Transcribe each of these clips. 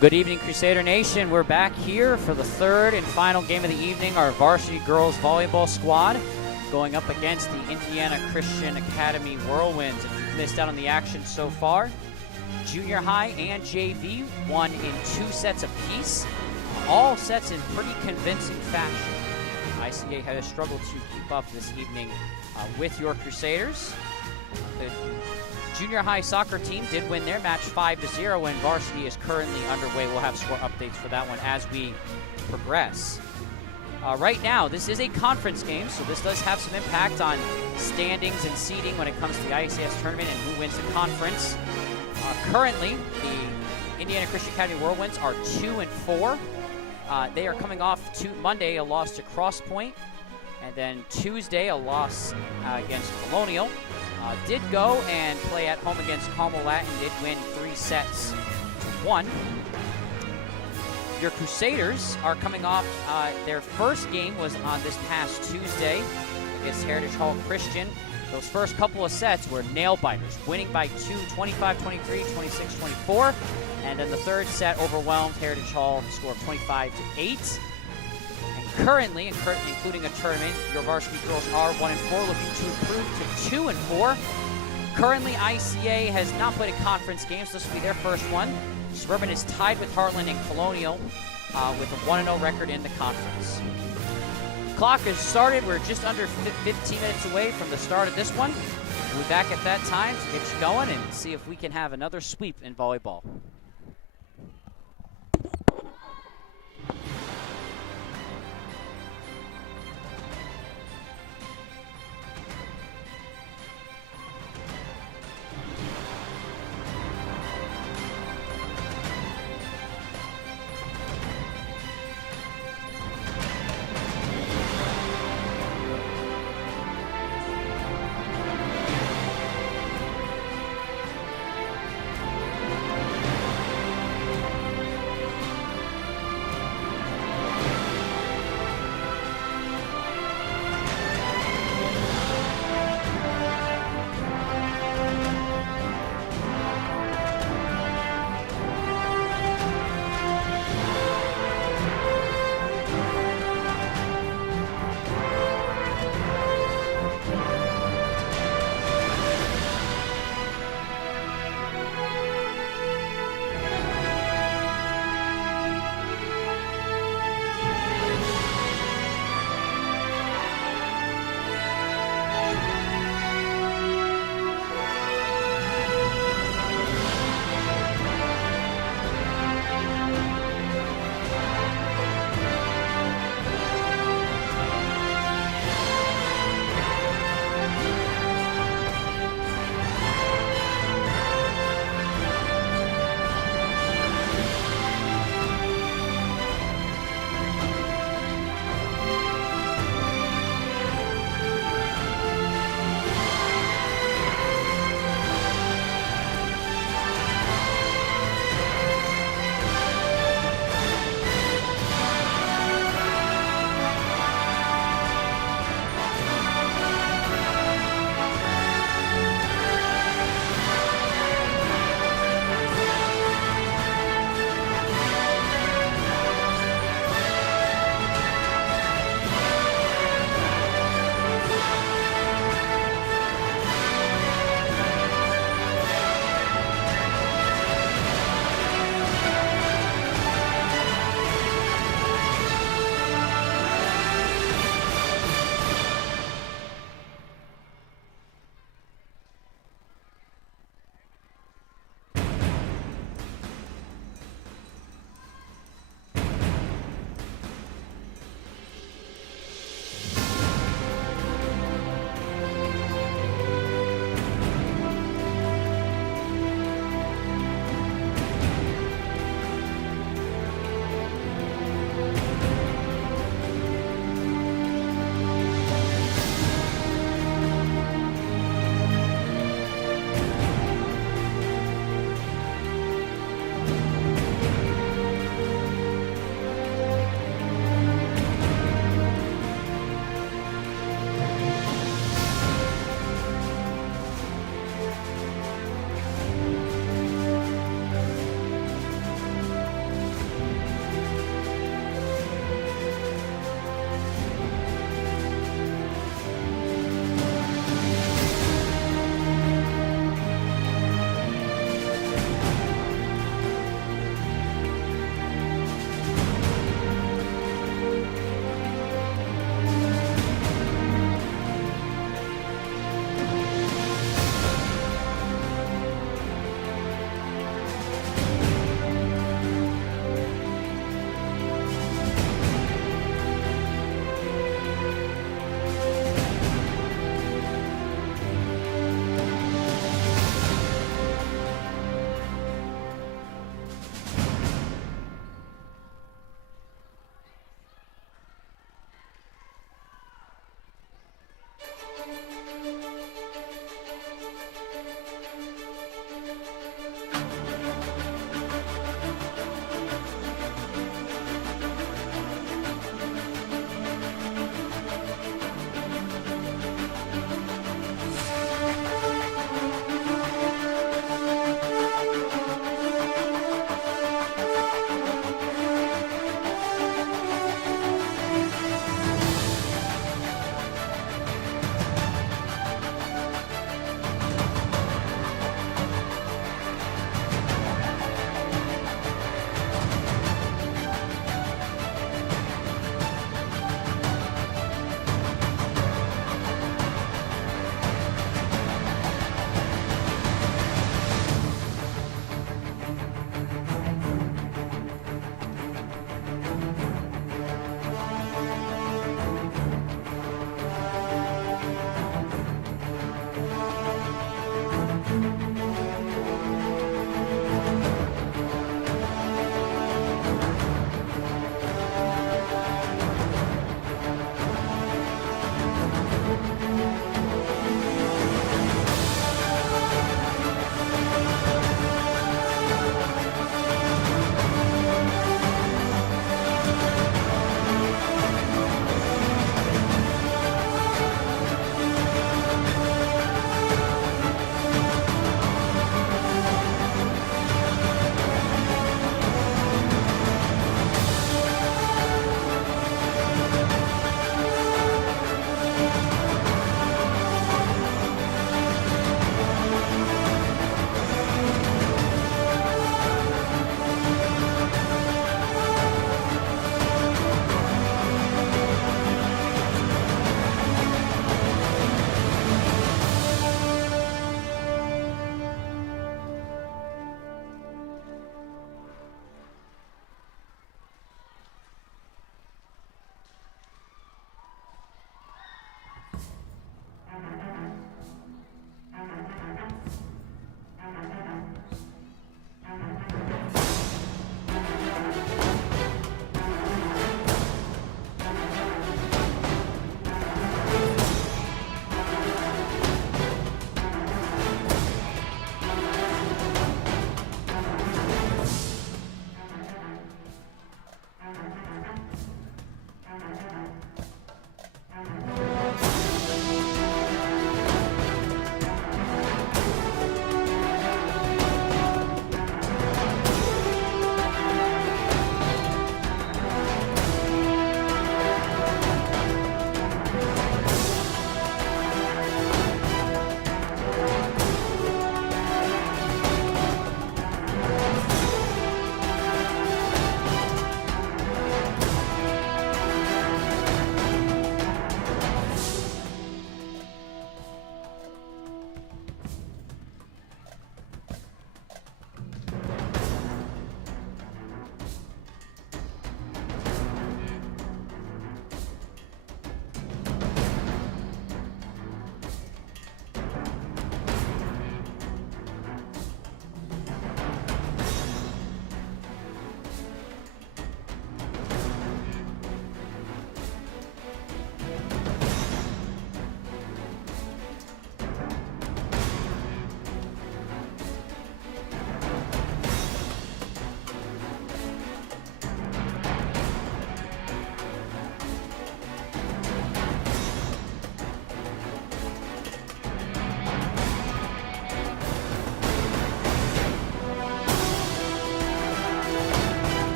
Good evening, Crusader Nation. We're back here for the third and final game of the evening. Our varsity girls volleyball squad going up against the Indiana Christian Academy Whirlwinds. If you've missed out on the action so far, junior high and JV won in 2 sets apiece. All sets in pretty convincing fashion. ICA has struggled to keep up this evening with your Crusaders. The junior high soccer team did win their match 5-0, and varsity is currently underway. We'll have score updates for that one as we progress. Right now, this is a conference game, so this does have some impact on standings and seeding when it comes to the ICS tournament and who wins the conference. Currently, the Indiana Christian Academy Whirlwinds are 2-4. They are coming off Monday, a loss to Cross Point, and then Tuesday, a loss against Colonial. Did go and play at home against Carmel Latin, did win 3-1. Your Crusaders are coming off, their first game was on this past Tuesday against Heritage Hall Christian. Those first couple of sets were nail-biters, winning by 2, 25-23, 26-24. And then the third set overwhelmed Heritage Hall, score of 25-8. And currently, including a tournament, your varsity girls are 1-4, looking to improve to 2-4. Currently, ICA has not played a conference game, so this will be their first one. Suburban is tied with Heartland and Colonial with a 1-0 record in the conference. Clock has started. We're just under 15 minutes away from the start of this one. We'll be back at that time to get you going and see if we can have another sweep in volleyball.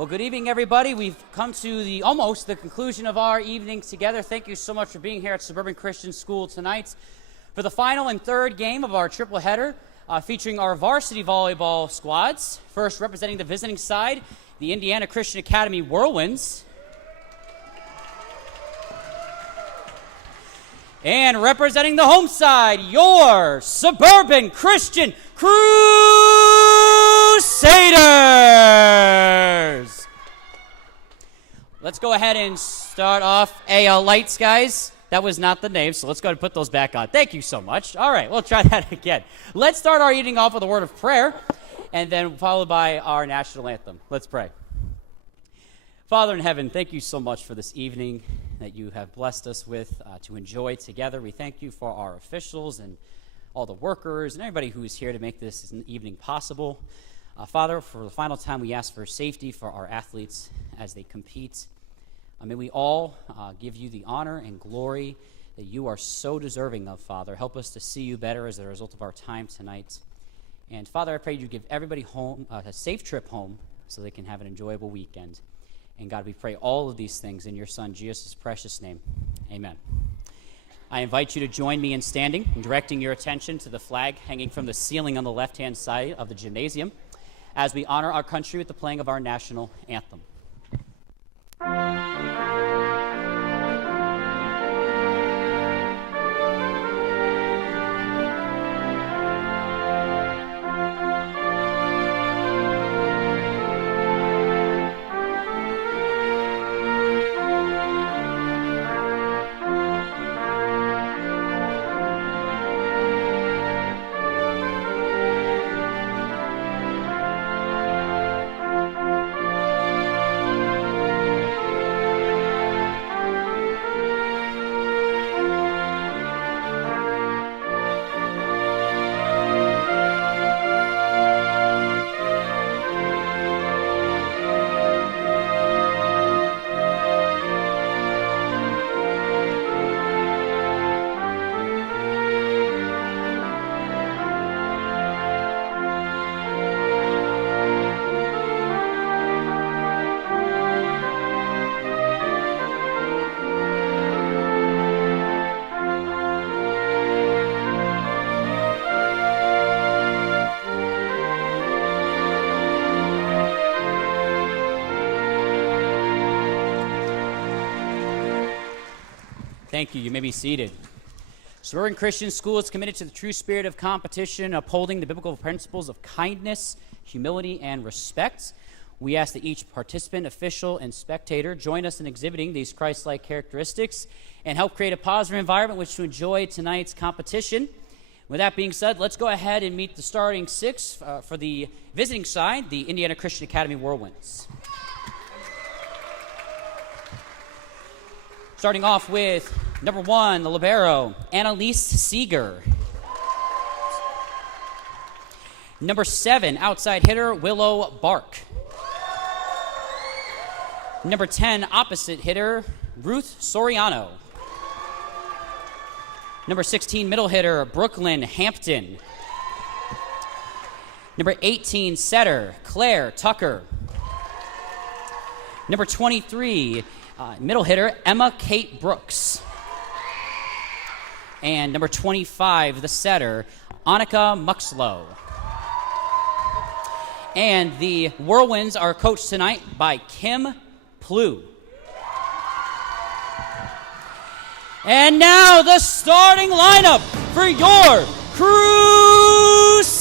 Well, good evening, everybody. We've come to almost the conclusion of our evening together. Thank you so much for being here at Suburban Christian School tonight for the final and third game of our triple header featuring our varsity volleyball squads. First, representing the visiting side, the Indiana Christian Academy Whirlwinds. And representing the home side, your Suburban Christian Crusaders. Let's go ahead and start off. Lights, guys. That was not the name, so let's go ahead and put those back on. Thank you so much. All right, we'll try that again. Let's start our evening off with a word of prayer, and then followed by our national anthem. Let's pray. Father in heaven, thank you so much for this evening that you have blessed us with to enjoy together. We thank you for our officials and all the workers and everybody who is here to make this evening possible. Father, for the final time, we ask for safety for our athletes as they compete. May we all give you the honor and glory that you are so deserving of, Father. Help us to see you better as a result of our time tonight. And Father, I pray you give everybody home a safe trip home so they can have an enjoyable weekend. And God, we pray all of these things in your Son, Jesus' precious name. Amen. I invite you to join me in standing and directing your attention to the flag hanging from the ceiling on the left-hand side of the gymnasium as we honor our country with the playing of our national anthem. Thank you. You may be seated. Suburban Christian School is committed to the true spirit of competition, upholding the biblical principles of kindness, humility, and respect. We ask that each participant, official, and spectator join us in exhibiting these Christ-like characteristics and help create a positive environment in which to enjoy tonight's competition. With that being said, let's go ahead and meet the starting six for the visiting side, the Indiana Christian Academy Whirlwinds. Starting off with number 1, the libero, Annalise Seeger. Number 7, outside hitter, Willow Bark. Number 10, opposite hitter, Ruth Soriano. Number 16, middle hitter, Brooklyn Hampton. Number 18, setter, Claire Tucker. Number 23, middle hitter, Emma Kate Brooks. And number 25, the setter, Annika Muxlow. And the Whirlwinds are coached tonight by Kim Plew. And now the starting lineup for your Crusaders.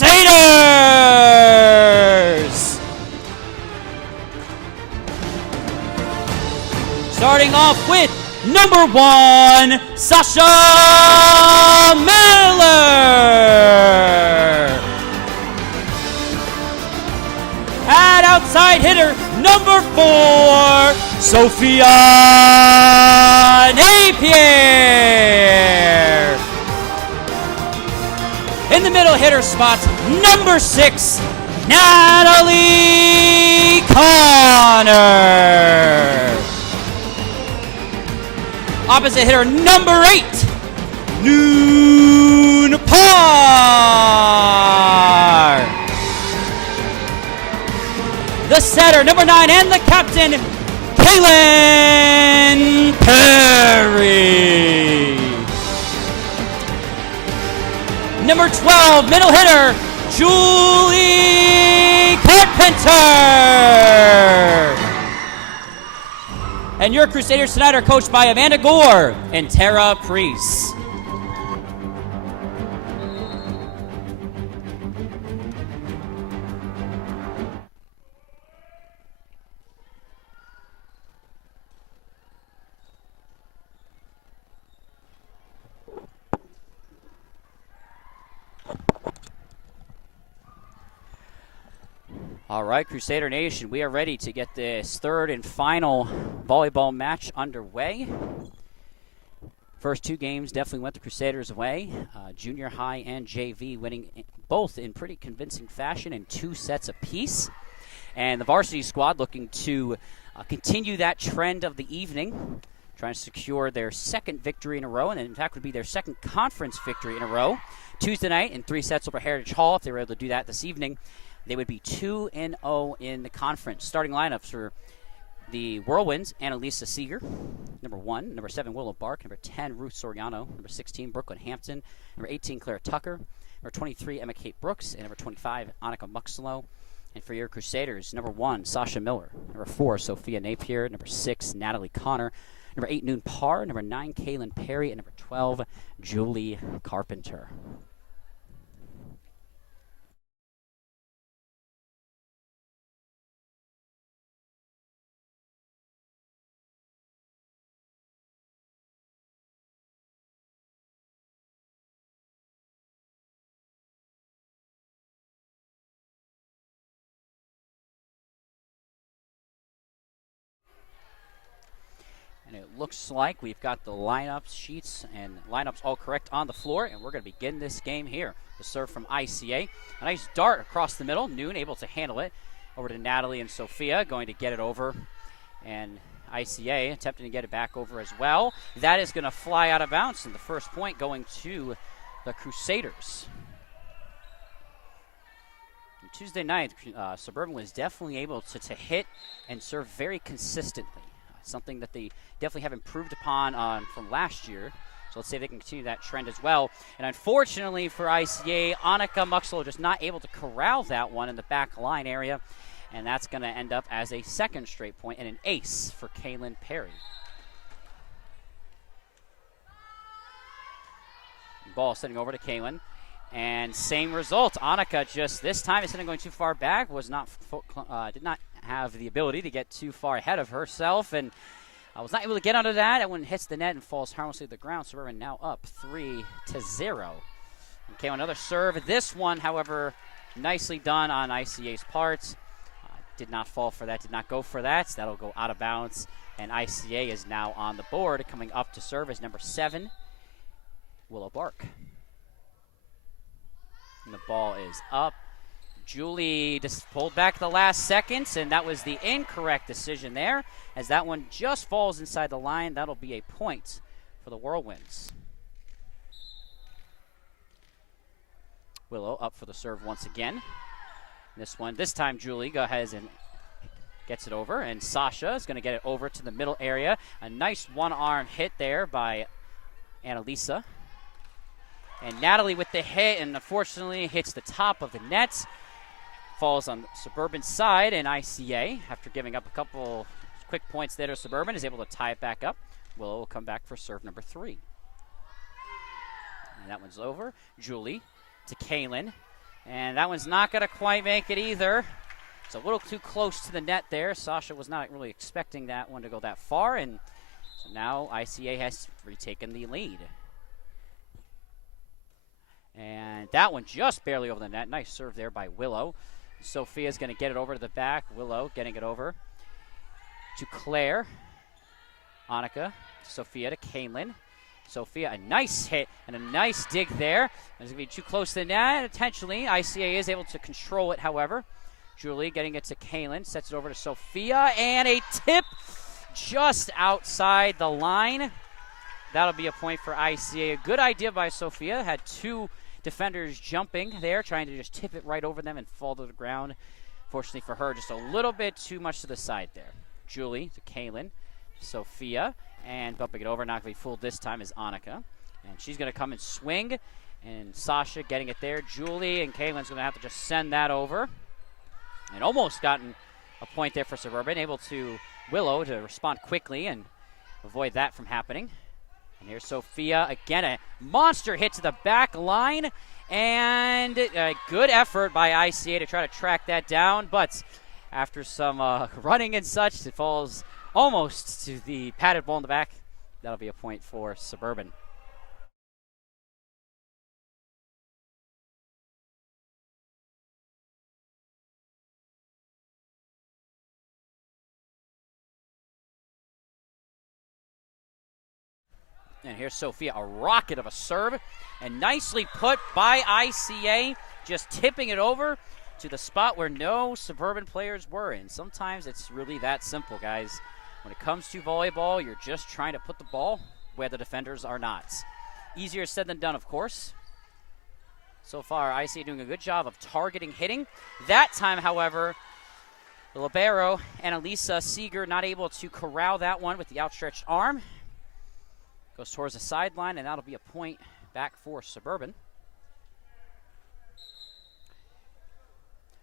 Starting off with number 1, Sasha Miller. At outside hitter, number 4, Sophia Napier. In the middle hitter spots, number 6, Natalie Connor. Opposite hitter, number 8, Noon Parr. The setter, setter, number 9, and the captain, Kaylin Perry. Number 12, middle hitter, Julie Carpenter. And your Crusaders tonight are coached by Amanda Gore and Tara Priest. All right, Crusader Nation, we are ready to get this third and final volleyball match underway. First two games definitely went the Crusaders' way. Junior high and JV winning both in pretty convincing fashion in 2 sets apiece. And the varsity squad looking to continue that trend of the evening, trying to secure their second victory in a row, and in fact would be their second conference victory in a row. Tuesday night in 3 sets over Heritage Hall. If they were able to do that this evening, they would be 2-0 in the conference. Starting lineups for the Whirlwinds: Annalisa Seeger, number 1. Number 7, Willow Bark. Number 10, Ruth Soriano. Number 16, Brooklyn Hampton. Number 18, Claire Tucker. Number 23, Emma Kate Brooks. And number 25, Annika Muxlow. And for your Crusaders, number 1, Sasha Miller. Number 4, Sophia Napier. Number 6, Natalie Connor. Number 8, Noon Parr. Number 9, Kaylin Perry. And number 12, Julie Carpenter. And it looks like we've got the lineups sheets and lineups all correct on the floor, and we're going to begin this game here. The serve from ICA. A nice dart across the middle. Noon able to handle it. Over to Natalie and Sophia, going to get it over. And ICA attempting to get it back over as well. That is going to fly out of bounds, and the first point going to the Crusaders. And Tuesday night, Suburban was definitely able to hit and serve very consistently. Something that they definitely have improved upon from last year. So let's see if they can continue that trend as well. And unfortunately for ICA, Annika Muxlow just not able to corral that one in the back line area. And that's going to end up as a second straight point and an ace for Kaylin Perry. Ball sending over to Kaylin. And same result. Annika just this time, instead of going too far back, did not have the ability to get too far ahead of herself, and I was not able to get under that. That one hits the net and falls harmlessly to the ground. So we're now up 3-0. Okay, another serve. This one, however, nicely done on ICA's part. Did not fall for that, did not go for that. So that'll go out of bounds, and ICA is now on the board. Coming up to serve is number 7, Willow Bark. And the ball is up. Julie just pulled back the last seconds, and that was the incorrect decision there. As that one just falls inside the line, that'll be a point for the Whirlwinds. Willow up for the serve once again. This time Julie goes ahead and gets it over, and Sasha is going to get it over to the middle area. A nice one-arm hit there by Annalisa. And Natalie with the hit, and unfortunately hits the top of the net. Falls on Suburban's side, and ICA, after giving up a couple quick points there to Suburban, is able to tie it back up. Willow will come back for serve number 3. And that one's over. Julie to Kaylin. And that one's not going to quite make it either. It's a little too close to the net there. Sasha was not really expecting that one to go that far, and so now ICA has retaken the lead. And that one just barely over the net. Nice serve there by Willow. Sophia's going to get it over to the back. Willow getting it over to Claire. Annika, Sophia to Kaylin. Sophia, a nice hit and a nice dig there. It's going to be too close to the net. Intentionally, ICA is able to control it, however. Julie getting it to Kaylin. Sets it over to Sophia. And a tip just outside the line. That'll be a point for ICA. A good idea by Sophia. Had 2 defenders jumping there, trying to just tip it right over them and fall to the ground. Fortunately for her, just a little bit too much to the side there. Julie to Kaylin, Sophia, and bumping it over. Not going to be fooled this time is Annika. And she's going to come and swing. And Sasha getting it there. Julie and Kaylin's going to have to just send that over. And almost gotten a point there for Suburban. Able to Willow to respond quickly and avoid that from happening. And here's Sophia. Again, a monster hit to the back line. And a good effort by ICA to try to track that down. But after some running and such, it falls almost to the padded ball in the back. That'll be a point for Suburban. And here's Sophia, a rocket of a serve, and nicely put by ICA, just tipping it over to the spot where no Suburban players were in. Sometimes it's really that simple, guys. When it comes to volleyball, you're just trying to put the ball where the defenders are not. Easier said than done, of course. So far, ICA doing a good job of targeting hitting. That time, however, the libero, Annalisa Seeger, not able to corral that one with the outstretched arm. Goes towards the sideline, and that'll be a point back for Suburban.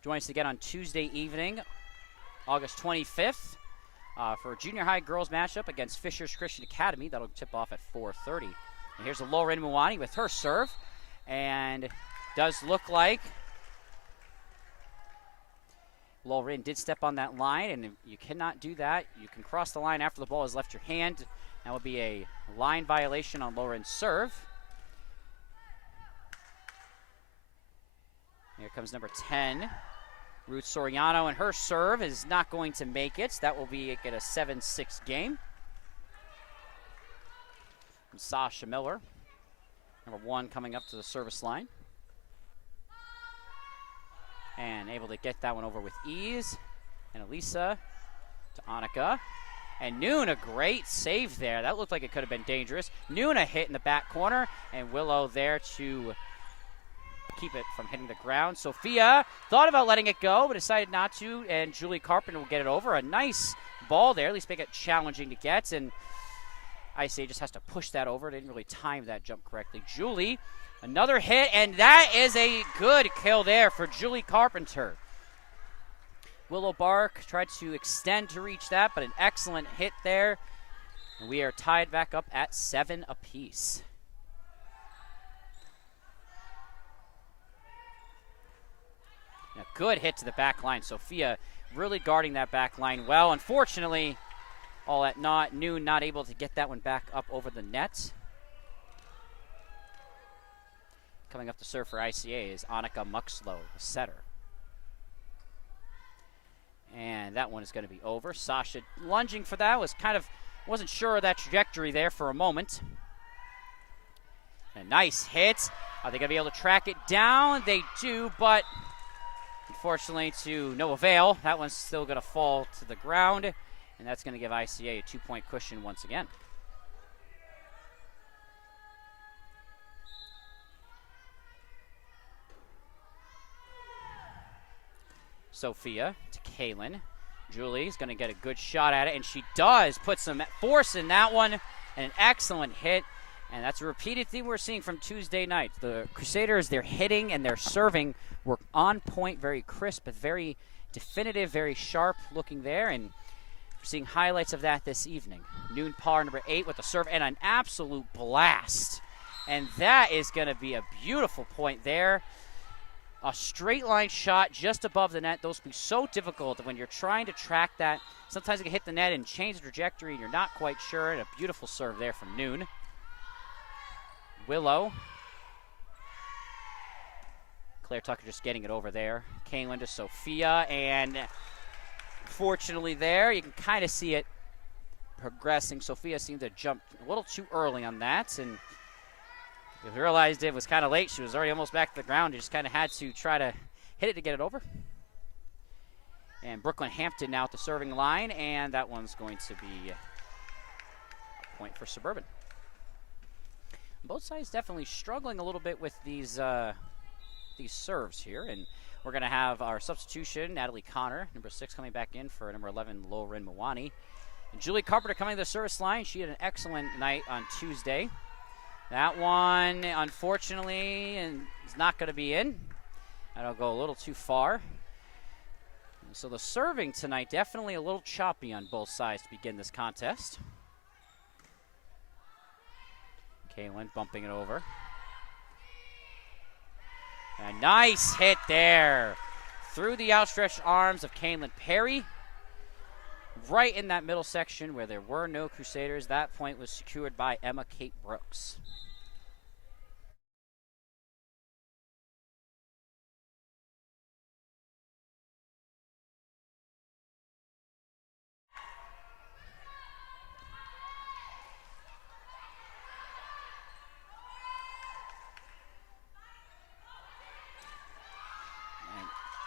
Join us again on Tuesday evening, August 25th, for a junior high girls matchup against Fisher's Christian Academy. That'll tip off at 4:30. And here's Lauren Mwani with her serve, and does look like Lauren did step on that line, and you cannot do that. You can cross the line after the ball has left your hand. That would be a line violation on Lauren's serve. Here comes number 10, Ruth Soriano, and her serve is not going to make it. That will be a 7-6 game. And Sasha Miller, number 1, coming up to the service line. And able to get that one over with ease. And Elisa to Annika. And Noon, a great save there. That looked like it could have been dangerous. Noon, a hit in the back corner. And Willow there to keep it from hitting the ground. Sophia thought about letting it go, but decided not to. And Julie Carpenter will get it over. A nice ball there, at least make it challenging to get. And ICA just has to push that over. Didn't really time that jump correctly. Julie, another hit. And that is a good kill there for Julie Carpenter. Willow Bark tried to extend to reach that, but an excellent hit there. And we are tied back up at 7 apiece. A good hit to the back line. Sophia really guarding that back line well. Unfortunately, all at naught. Noon not able to get that one back up over the net. Coming up to serve for ICA is Annika Muxlow, the setter. And that one is going to be over. Sasha lunging for that, wasn't sure of that trajectory there for a moment. A nice hit. Are they going to be able to track it down? They do, but unfortunately to no avail. That one's still going to fall to the ground, and that's going to give ICA a 2-point cushion once again. Sophia to Kaylin. Julie's going to get a good shot at it, and she does put some force in that one, and an excellent hit. And that's a repeated theme we're seeing from Tuesday night. The Crusaders, their hitting and their serving were on point, very crisp, but very definitive, very sharp looking there. And we're seeing highlights of that this evening. Noon Par, number 8, with the serve and an absolute blast. And that is going to be a beautiful point there. A straight line shot just above the net. Those can be so difficult when you're trying to track that. Sometimes it can hit the net and change the trajectory, and you're not quite sure. And a beautiful serve there from Noon. Willow. Claire Tucker just getting it over there. Kaylin to Sophia, and fortunately there, you can kind of see it progressing. Sophia seemed to jump a little too early on that, and you realized it was kind of late. She was already almost back to the ground. You just kind of had to try to hit it to get it over. And Brooklyn Hampton now at the serving line, and that one's going to be a point for Suburban. Both sides definitely struggling a little bit with these serves here, and we're going to have our substitution, Natalie Connor, number 6, coming back in for number 11, Lauren Mwani. And Julie Carpenter coming to the service line. She had an excellent night on Tuesday. That one, unfortunately, is not going to be in. That'll go a little too far. So the serving tonight, definitely a little choppy on both sides to begin this contest. Kaylin bumping it over. A nice hit there through the outstretched arms of Kaylin Perry. Right in that middle section where there were no Crusaders. That point was secured by Emma Kate Brooks.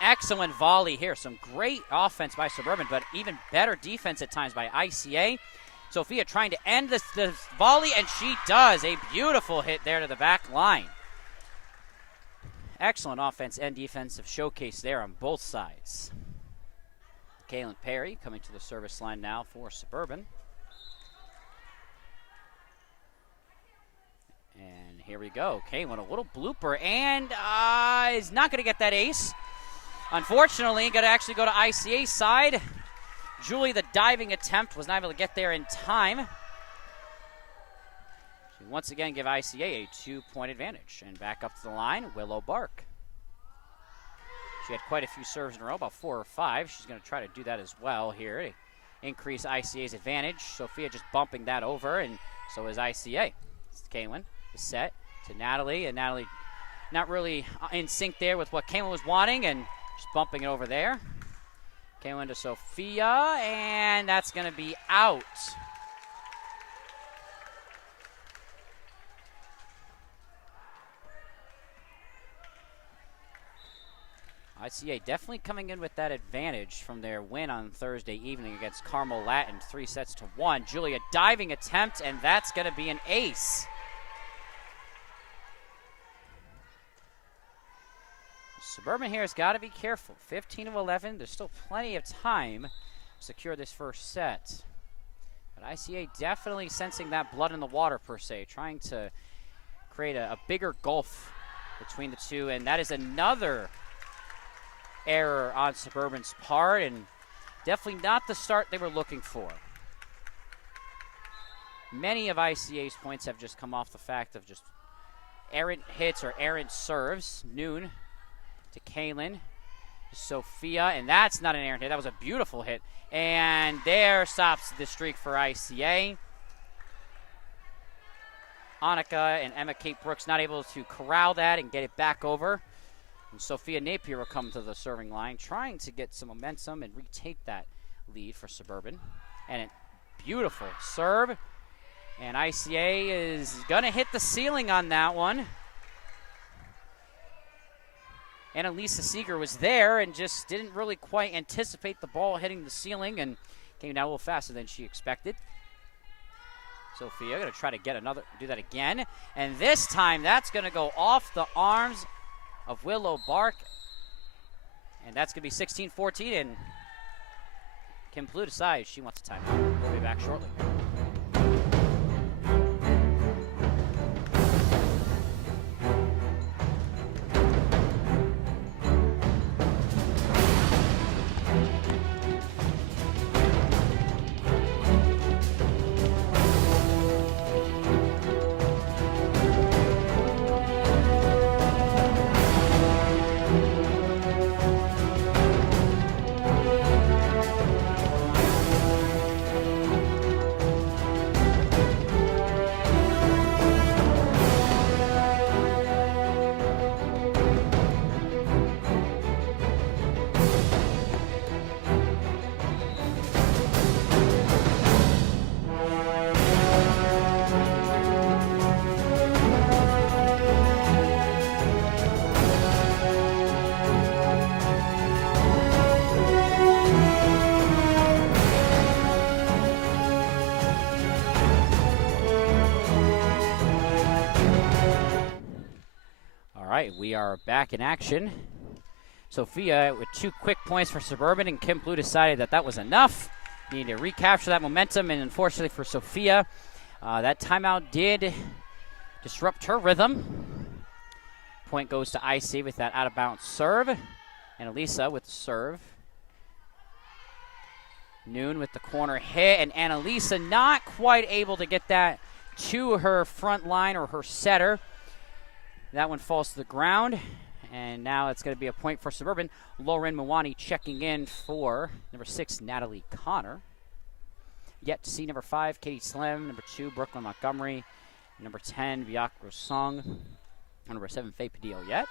Excellent volley here. Some great offense by Suburban, but even better defense at times by ICA. Sophia trying to end this volley, and she does. A beautiful hit there to the back line. Excellent offense and defensive showcase there on both sides. Kaylin Perry coming to the service line now for Suburban. And here we go. Kaylin, a little blooper, and is not going to get that ace. Unfortunately, got to actually go to ICA's side. Julie, the diving attempt, was not able to get there in time. She once again give ICA a 2-point advantage. And back up to the line, Willow Bark. She had quite a few serves in a row, about 4 or 5. She's going to try to do that as well here to increase ICA's advantage. Sophia just bumping that over, and so is ICA. It's Kaylin, the set to Natalie, and Natalie not really in sync there with what Kaylin was wanting, and just bumping it over there. Kaylin to Sophia, and that's going to be out. ICA definitely coming in with that advantage from their win on Thursday evening against Carmel Latin, 3-1. Julia diving attempt, and that's going to be an ace. Suburban here has got to be careful. 15 of 11. There's still plenty of time to secure this first set. But ICA definitely sensing that blood in the water, per se, trying to create a bigger gulf between the two. And that is another error on Suburban's part, and definitely not the start they were looking for. Many of ICA's points have just come off the fact of just errant hits or errant serves. Noon to Kaylin, to Sophia, and that's not an errant hit. That was a beautiful hit. And there stops the streak for ICA. Annika and Emma Kate Brooks not able to corral that and get it back over. And Sophia Napier will come to the serving line, trying to get some momentum and retake that lead for Suburban. And a beautiful serve. And ICA is going to hit the ceiling on that one. And Elisa Seeger was there and just didn't really quite anticipate the ball hitting the ceiling and came down a little faster than she expected. Sophia going to try to do that again. And this time that's going to go off the arms of Willow Bark. And that's going to be 16-14. And Kim Blue decides she wants a timeout. We'll be back shortly. We are back in action. Sophia with 2 quick points for Suburban, and Kim Blue decided that was enough. Need to recapture that momentum, and unfortunately for Sophia, that timeout did disrupt her rhythm. Point goes to Icy with that out-of-bounds serve, and Elisa with the serve. Noon with the corner hit, and Annalisa not quite able to get that to her front line or her setter. That one falls to the ground, and now it's going to be a point for Suburban. Lauren Mwani checking in for number 6, Natalie Connor. Yet to see number 5, Katie Slim. Number 2, Brooklyn Montgomery. Number 10, Viak Rosong. Number 7, Faye Padillo yet.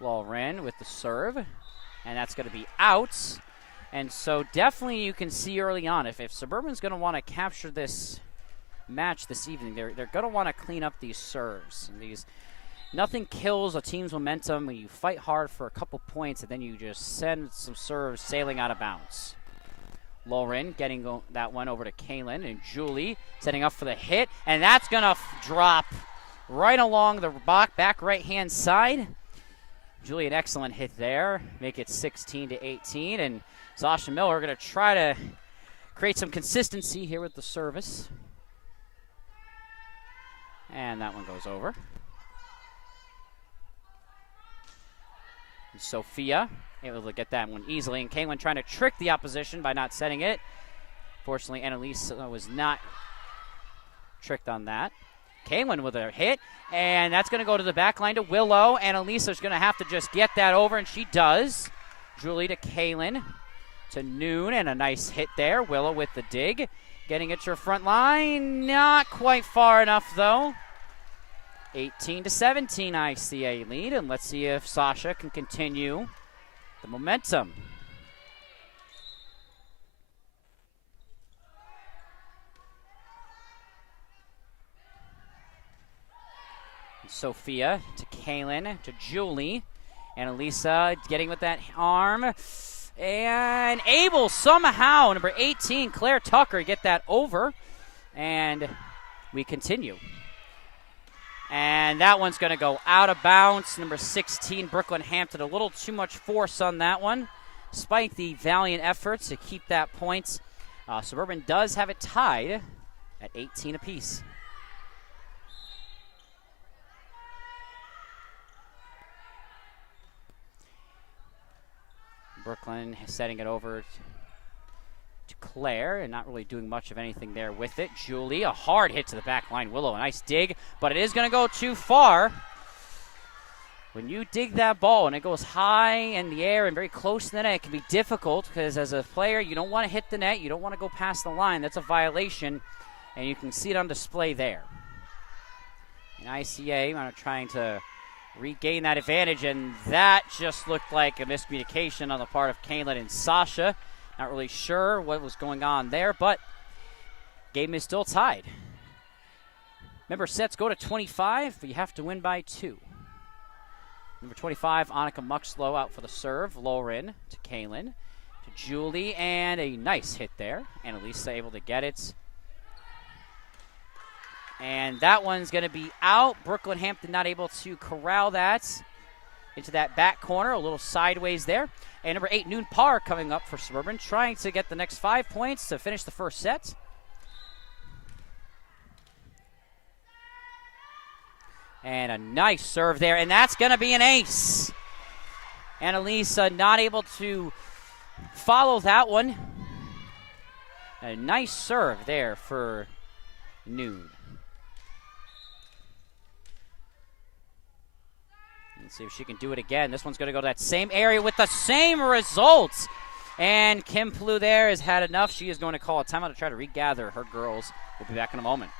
Lauren with the serve, and that's going to be out. And so definitely you can see early on, if Suburban's going to want to capture this match this evening, they're going to want to clean up these serves. And nothing kills a team's momentum when you fight hard for a couple points and then you just send some serves sailing out of bounds. Lauren getting that one over to Kaylin, and Julie setting up for the hit, and that's going to drop right along the back right-hand side. Julie, an excellent hit there. Make it 16-18, and Sasha Miller going to try to create some consistency here with the service. And that one goes over. And Sophia able to get that one easily, and Kaylin trying to trick the opposition by not setting it. Fortunately, Annalise was not tricked on that. Kaylin with a hit, and that's going to go to the back line to Willow. Annalise is going to have to just get that over, and she does. Julie to Kaylin to Noon, and a nice hit there. Willow with the dig, getting it to her front line. Not quite far enough, though. 18-17 ICA lead, and let's see if Sasha can continue the momentum. Sophia to Kaylin to Julie, and Elisa getting with that arm, and able somehow, number 18, Claire Tucker, get that over, and we continue. And that one's going to go out of bounds. Number 16, Brooklyn Hampton, a little too much force on that one, despite the valiant efforts to keep that point. Suburban does have it tied at 18 apiece. Brooklyn setting it over to Claire, and not really doing much of anything there with it. Julie, a hard hit to the back line. Willow, a nice dig, but it is going to go too far. When you dig that ball and it goes high in the air and very close to the net, it can be difficult because as a player, you don't want to hit the net. You don't want to go past the line. That's a violation, and you can see it on display there. And ICA trying to regain that advantage, and that just looked like a miscommunication on the part of Kaylin and Sasha. Not really sure what was going on there, but game is still tied. Remember, sets go to 25, but you have to win by 2. Number 25, Annika Muxlow out for the serve. Lauren to Kaylin to Julie, and a nice hit there. Annalisa able to get it. And that one's going to be out. Brooklyn Hampton not able to corral that into that back corner, a little sideways there. And number 8, Noon Parr coming up for Suburban, trying to get the next 5 points to finish the first set. And a nice serve there, and that's going to be an ace. Annalisa not able to follow that one. A nice serve there for Noon. Let's see if she can do it again. This one's going to go to that same area with the same results. And Kim Plu there has had enough. She is going to call a timeout to try to regather her girls. We'll be back in a moment.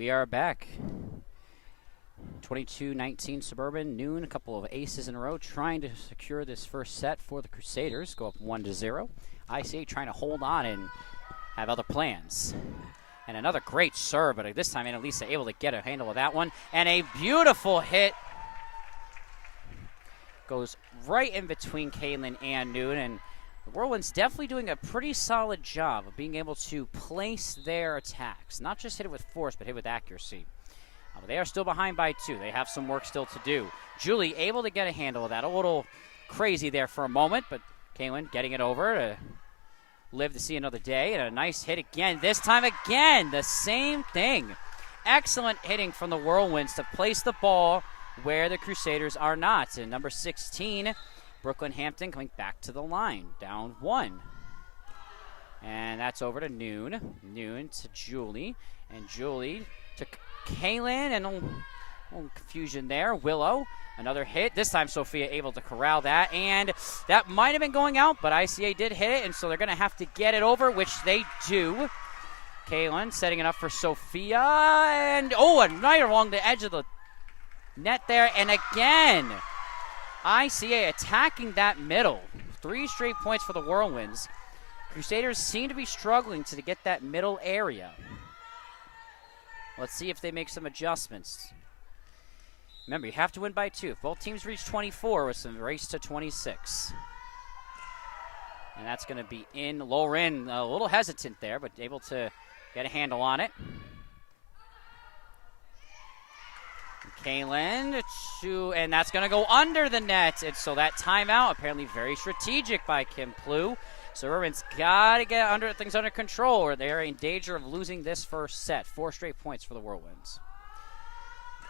we are back. 22-19 Suburban, noon, a couple of aces in a row, trying to secure this first set for the Crusaders. Go up 1-0. ICA trying to hold on and have other plans. And another great serve, but this time Annalisa able to get a handle of that one. And a beautiful hit. Goes right in between Kaylin and Noon, and the Whirlwinds definitely doing a pretty solid job of being able to place their attacks. Not just hit it with force, but hit with accuracy. But they are still behind by 2. They have some work still to do. Julie able to get a handle of that. A little crazy there for a moment, but Kaylin getting it over to live to see another day. And a nice hit again. This time again, the same thing. Excellent hitting from the Whirlwinds to place the ball where the Crusaders are not. And number 16, Brooklyn Hampton coming back to the line, down 1. And that's over to Noon. Noon to Julie. And Julie to Kaylin, and a little confusion there. Willow, another hit. This time Sophia able to corral that, and that might have been going out, but ICA did hit it, and so they're going to have to get it over, which they do. Kaylin setting it up for Sophia, and a night along the edge of the net there, and again, ICA attacking that middle. 3 straight points for the Whirlwinds. Crusaders seem to be struggling to get that middle area. Let's see if they make some adjustments. Remember, you have to win by 2. If both teams reach 24, with some race to 26. And that's going to be in. Lauren, a little hesitant there, but able to get a handle on it. Kaylin, and that's going to go under the net. And so that timeout, apparently very strategic by Kim Plu. Suburban's got to get things under control, or they're in danger of losing this first set. 4 straight points for the Whirlwinds.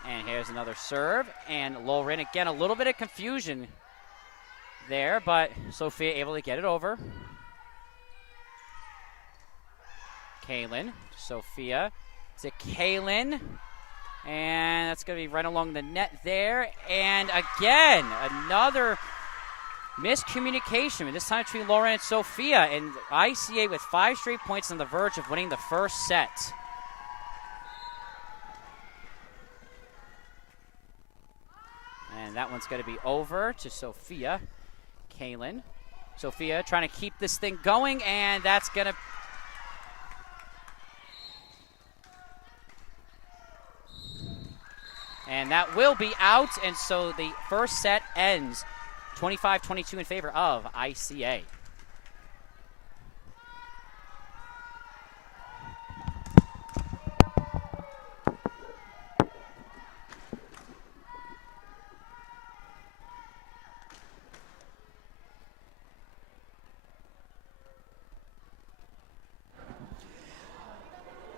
And here's another serve. And Lauren, again, a little bit of confusion there, but Sophia able to get it over. Kaylin, Sophia to Kaylin. And that's going to be right along the net there. And again, another miscommunication, this time between Lauren and Sophia, and ICA with 5 straight points on the verge of winning the first set. And that one's going to be over to Sophia. Kaylin. Sophia trying to keep this thing going, and that's going to... And that will be out, and so the first set ends 25-22 in favor of ICA.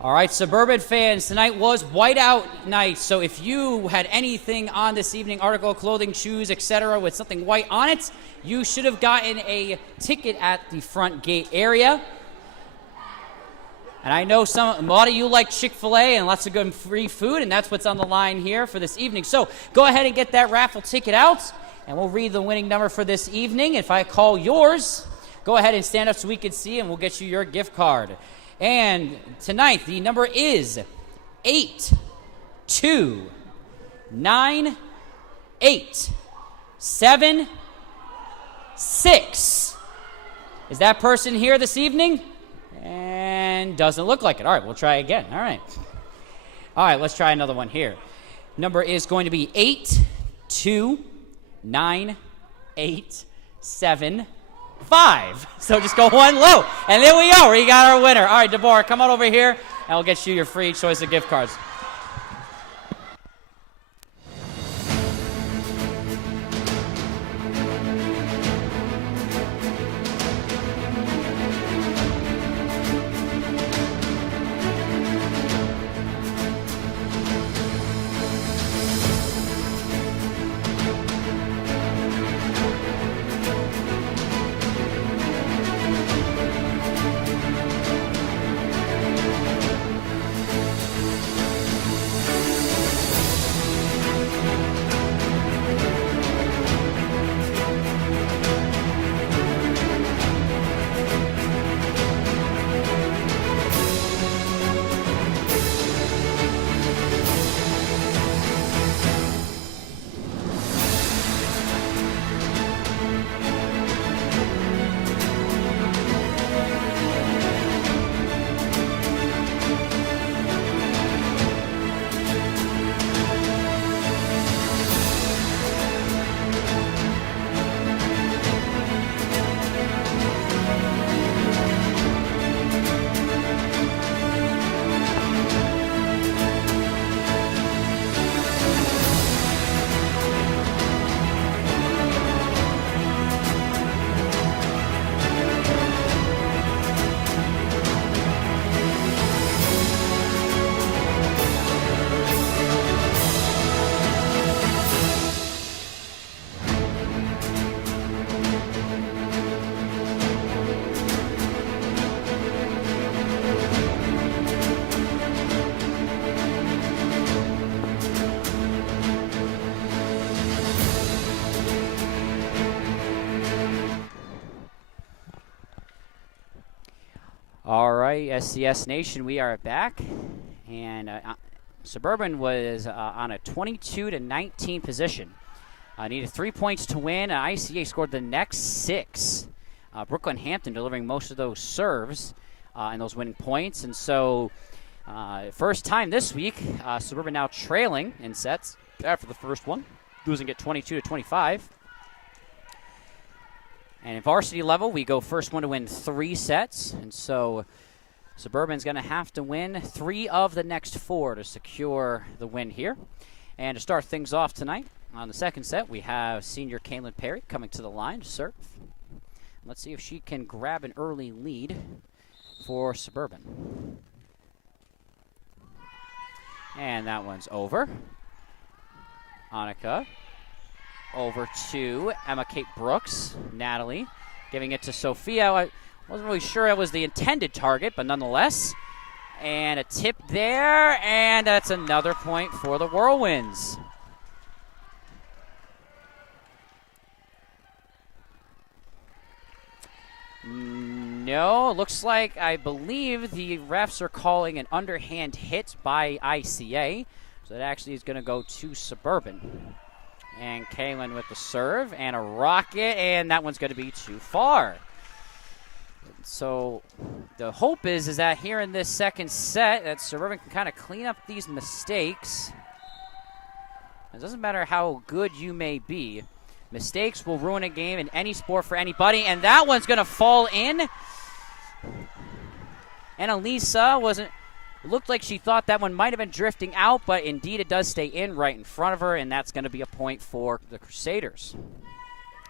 All right, Suburban fans, tonight was whiteout night, so if you had anything on this evening, article, clothing, shoes, etc., with something white on it, you should have gotten a ticket at the front gate area. And I know a lot of you like Chick-fil-A and lots of good free food, and that's what's on the line here for this evening. So go ahead and get that raffle ticket out, and we'll read the winning number for this evening. If I call yours, go ahead and stand up so we can see, and we'll get you your gift card. And tonight, the number is 8298776. Is that person here this evening? And doesn't look like it. All right, we'll try again. All right, let's try another one here. Number is going to be 8298775. So just go one low. And there we go. We got our winner. All right, Deborah, come on over here, and we'll get you your free choice of gift cards. right, SCS Nation, we are back. And Suburban was on a 22-19 position. Needed 3 points to win, and ICA scored the next 6. Brooklyn Hampton delivering most of those serves and those winning points. And so, first time this week, Suburban now trailing in sets after the first one, losing it 22-25. And in varsity level, we go first one to win 3 sets. And so Suburban's going to have to win 3 of the next 4 to secure the win here. And to start things off tonight, on the second set, we have senior Kaylin Perry coming to the line to serve. Let's see if she can grab an early lead for Suburban. And that one's over. Annika over to Emma Kate Brooks. Natalie giving it to Sophia. I wasn't really sure it was the intended target, but nonetheless. And a tip there, and that's another point for the Whirlwinds. No, looks like, I believe the refs are calling an underhand hit by ICA. So that actually is going to go to Suburban. And Kaylin with the serve and a rocket, and that one's going to be too far. So the hope is that here in this second set that Suburban can kind of clean up these mistakes. It doesn't matter how good you may be. Mistakes will ruin a game in any sport for anybody, and that one's going to fall in. And Elisa looked like she thought that one might have been drifting out, but indeed it does stay in right in front of her, and that's going to be a point for the Crusaders.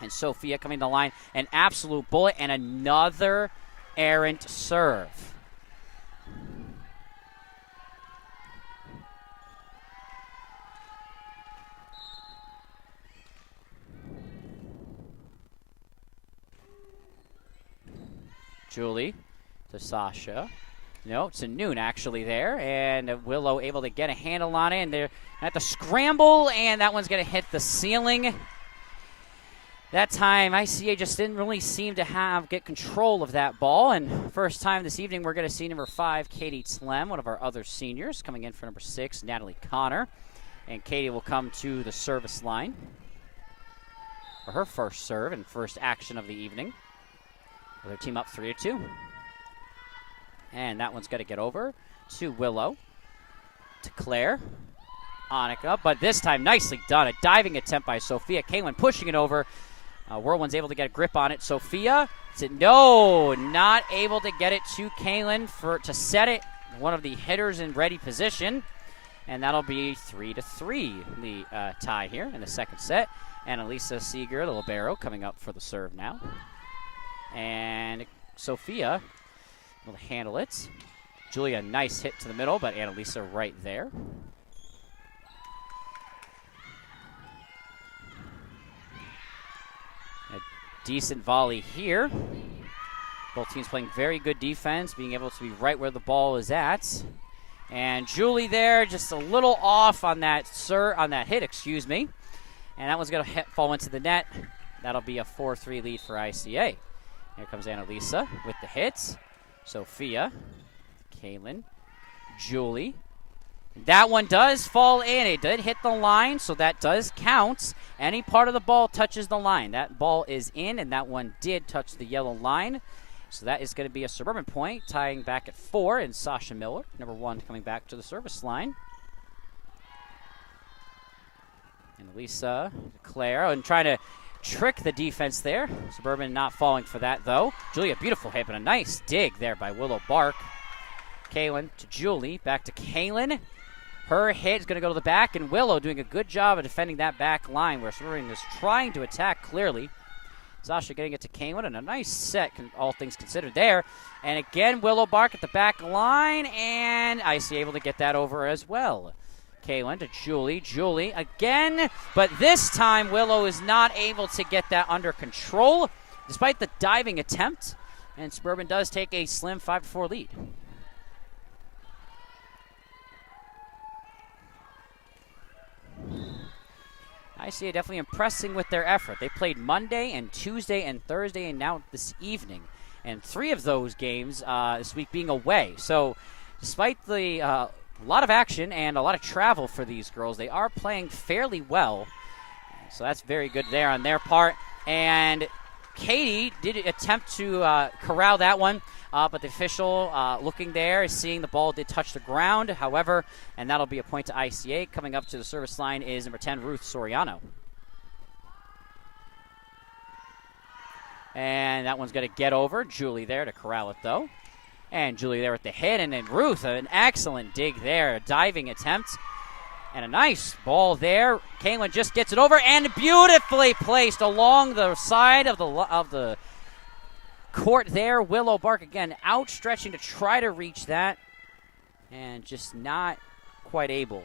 And Sophia coming to the line, an absolute bullet, and another errant serve. Julie to Sasha. No, it's a Noon actually there, and Willow able to get a handle on it, and they're at the scramble, and that one's going to hit the ceiling. That time, ICA just didn't really seem to get control of that ball, and first time this evening, we're going to see number 5, Katie Tlem, one of our other seniors, coming in for number 6, Natalie Connor, and Katie will come to the service line for her first serve and first action of the evening. Their team up 3-2. And that one's got to get over to Willow, to Claire, Annika, but this time nicely done. A diving attempt by Sophia. Kaylin pushing it over. Whirlwind's able to get a grip on it. Sophia, no, not able to get it to Kaylin to set it. One of the hitters in ready position. And that'll be 3-3, the tie here in the second set. And Elisa Seeger, the libero, coming up for the serve now. And Sophia will handle it. Julia, nice hit to the middle, but Annalisa right there. A decent volley here. Both teams playing very good defense, being able to be right where the ball is at. And Julie there, just a little off on that hit, excuse me. And that one's going to fall into the net. That'll be a 4-3 lead for ICA. Here comes Annalisa with the hits. Sophia, Kaylin, Julie. That one does fall in. It did hit the line, so that does count. Any part of the ball touches the line. That ball is in, and that one did touch the yellow line. So that is going to be a Suburban point, tying back at 4, and Sasha Miller, number 1, coming back to the service line. And Lisa, Claire, and trying to trick the defense there. Suburban not falling for that, though. Julia, beautiful hit, but a nice dig there by Willow Bark. Kaylin to Julie, back to Kaylin. Her hit is going to go to the back, and Willow doing a good job of defending that back line where Suburban is trying to attack clearly. Sasha getting it to Kaylin, and a nice set, all things considered there. And again, Willow Bark at the back line, and ICA able to get that over as well. Kaylin to Julie. Julie again, but this time Willow is not able to get that under control despite the diving attempt, and Suburban does take a slim 5-4 lead. ICA definitely impressing with their effort. They played Monday and Tuesday and Thursday and now this evening. and 3 of those games this week being away. So despite the a lot of action and a lot of travel for these girls, they are playing fairly well. So that's very good there on their part. And Katie did attempt to corral that one, but the official looking there is seeing the ball did touch the ground. However, and that'll be a point to ICA. Coming up to the service line is number 10, Ruth Soriano. And that one's going to get over. Julie there to corral it, though. And Julie there with the hit. And then Ruth, an excellent dig there. A diving attempt. And a nice ball there. Kaylin just gets it over. And beautifully placed along the side of the court there. Willow Bark, again, outstretching to try to reach that. And just not quite able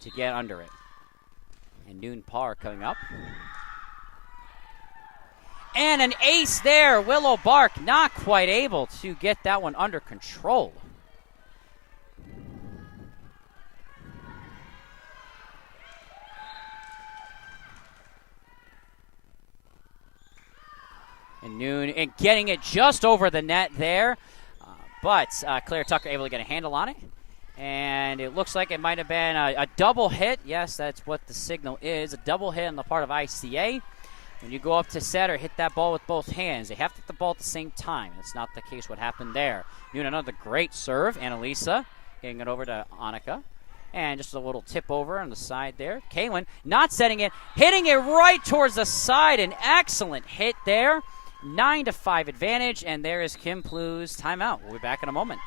to get under it. And Noon Parr coming up. And an ace there. Willow Bark not quite able to get that one under control. And Noon and getting it just over the net there. But Claire Tucker able to get a handle on it. And it looks like it might have been a double hit. Yes, that's what the signal is. A double hit on the part of ICA. When you go up to set or hit that ball with both hands, they have to hit the ball at the same time. That's not the case what happened there. Noon, another great serve. Annalisa getting it over to Annika. And just a little tip over on the side there. Kaylin not setting it, hitting it right towards the side. An excellent hit there. 9-5 advantage, and there is Kim Plu's timeout. We'll be back in a moment.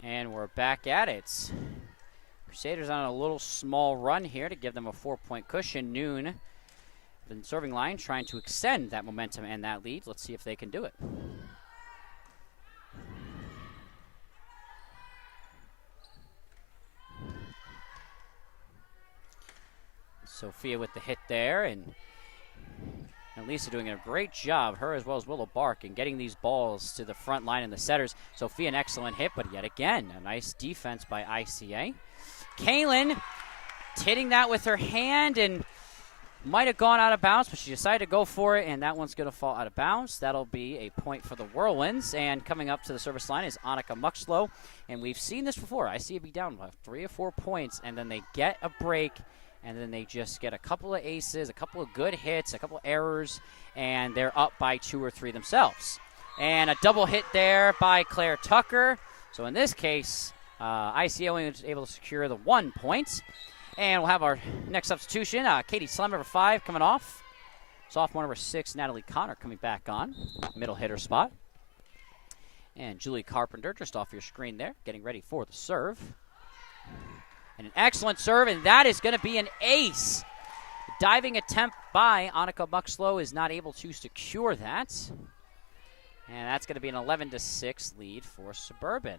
And we're back at it. Crusaders on a little small run here to give them a 4-point cushion. Noon, the serving line, trying to extend that momentum and that lead. Let's see if they can do it. Sophia with the hit there, and Lisa doing a great job, her as well as Willow Bark, in getting these balls to the front line and the setters. Sophia, an excellent hit, but yet again, a nice defense by ICA. Kaylin hitting that with her hand and might have gone out of bounds, but she decided to go for it, and that one's going to fall out of bounds. That'll be a point for the Whirlwinds, and coming up to the service line is Annika Muxlow, and we've seen this before. ICA be down by 3 or 4 points, and then they get a break, and then they just get a couple of aces, a couple of good hits, a couple of errors, and they're up by 2 or 3 themselves. And a double hit there by Claire Tucker. So in this case, ICA only was able to secure the 1 point. And we'll have our next substitution, Katie Slem, number 5, coming off. Sophomore number 6, Natalie Connor, coming back on. Middle hitter spot. And Julie Carpenter just off your screen there, getting ready for the serve. And an excellent serve, and that is going to be an ace. The diving attempt by Annika Muxlow is not able to secure that. And that's going to be an 11-6 lead for Suburban.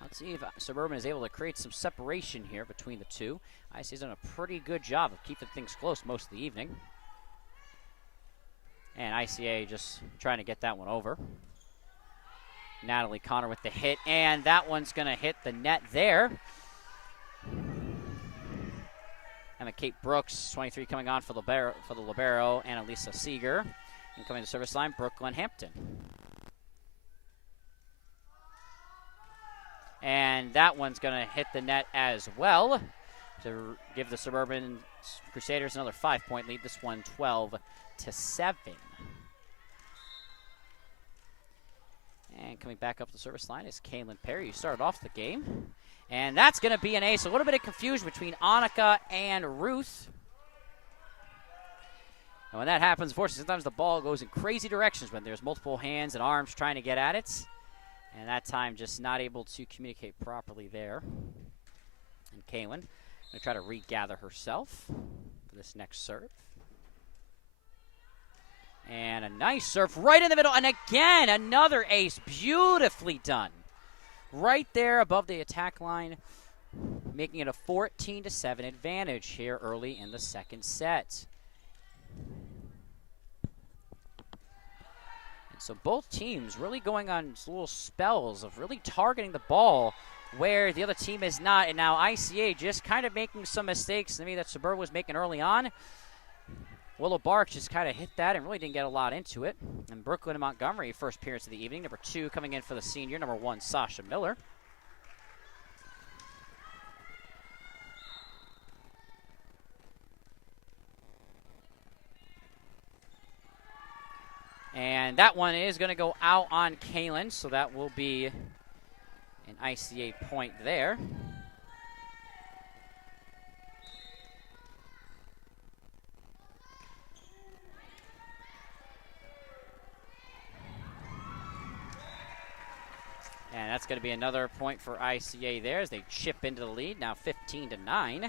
Let's see if Suburban is able to create some separation here between the two. ICA's done a pretty good job of keeping things close most of the evening. And ICA just trying to get that one over. Natalie Connor with the hit, and that one's going to hit the net there. Emma Kate Brooks, 23, coming on for the libero, and Elisa Seeger. And coming to the service line, Brooklyn Hampton. And that one's going to hit the net as well. to give the Suburban Crusaders another 5-point lead. This one 12-7. And coming back up the service line is Kaylin Perry, who started off the game. And that's going to be an ace. A little bit of confusion between Annika and Ruth. And when that happens, unfortunately, sometimes the ball goes in crazy directions when there's multiple hands and arms trying to get at it. And that time just not able to communicate properly there. And Kaylin going to try to regather herself for this next serve. And a nice serve right in the middle. And again, another ace. Beautifully done. Right there above the attack line, making it a 14-7 advantage here early in the second set. And so both teams really going on little spells of really targeting the ball where the other team is not. And now ICA just kind of making some mistakes maybe that Suburban was making early on. Willow Bark just kind of hit that and really didn't get a lot into it. And Brooklyn and Montgomery, first appearance of the evening. Number 2 coming in for the senior, number 1, Sasha Miller. And that one is going to go out on Kaylin, so that will be an ICA point there. And that's going to be another point for ICA there as they chip into the lead, now 15-9.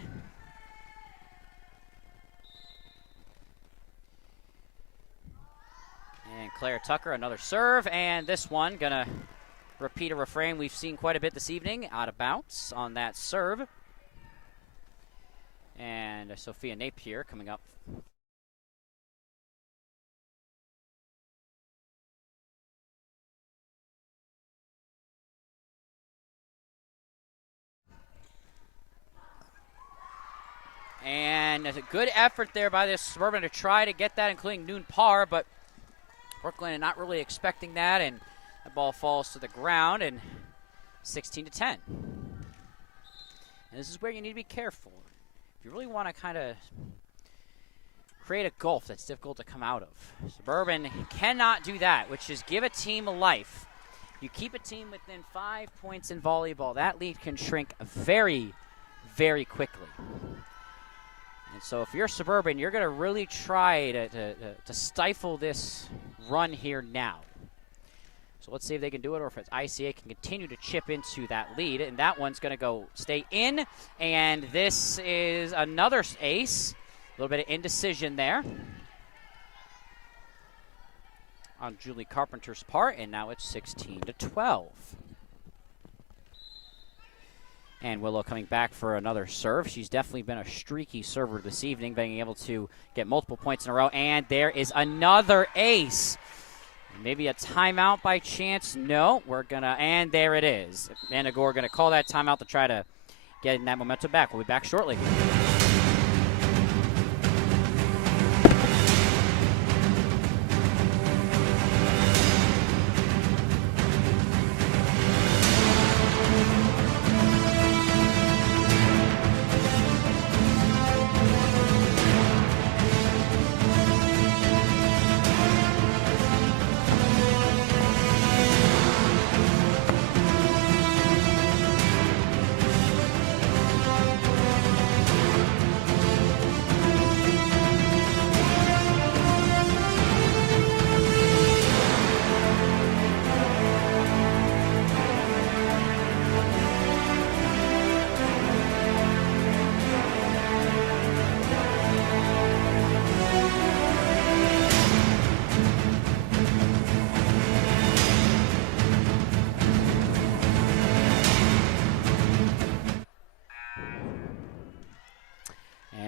And Claire Tucker, another serve, and this one going to repeat a refrain we've seen quite a bit this evening, out of bounds on that serve. And Sophia Napier coming up. And a good effort there by this Suburban to try to get that, including noon par, but Brooklyn not really expecting that, and the ball falls to the ground, and 16-10. And this is where you need to be careful. If you really want to kind of create a gulf that's difficult to come out of. Suburban cannot do that, which is give a team a life. You keep a team within 5 points in volleyball, that lead can shrink very, very quickly. And so if you're Suburban, you're going to really try to stifle this run here now. So let's see if they can do it, or if it's ICA can continue to chip into that lead. And that one's going to go stay in. And this is another ace. A little bit of indecision there on Julie Carpenter's part. And now it's 16-12. And Willow coming back for another serve. She's definitely been a streaky server this evening, being able to get multiple points in a row. And there is another ace. Maybe a timeout by chance. No, we're going to, and there it is. Amanda Gore going to call that timeout to try to get that momentum back. We'll be back shortly.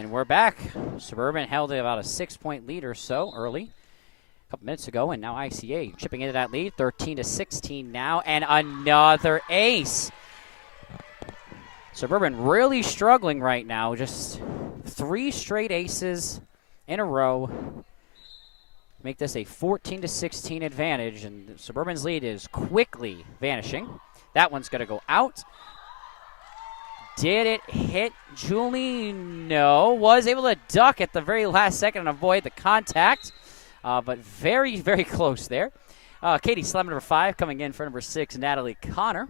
We're back. Suburban held about a 6-point lead or so early, a couple minutes ago, and now ICA chipping into that lead, 13-16 now, and another ace. Suburban really struggling right now, just 3 straight aces in a row. Make this a 14-16 advantage, and Suburban's lead is quickly vanishing. That one's going to go out. Did it hit Julie? No. Was able to duck at the very last second and avoid the contact, but very, very close there. Katie slam number 5 coming in for number 6, Natalie Connor.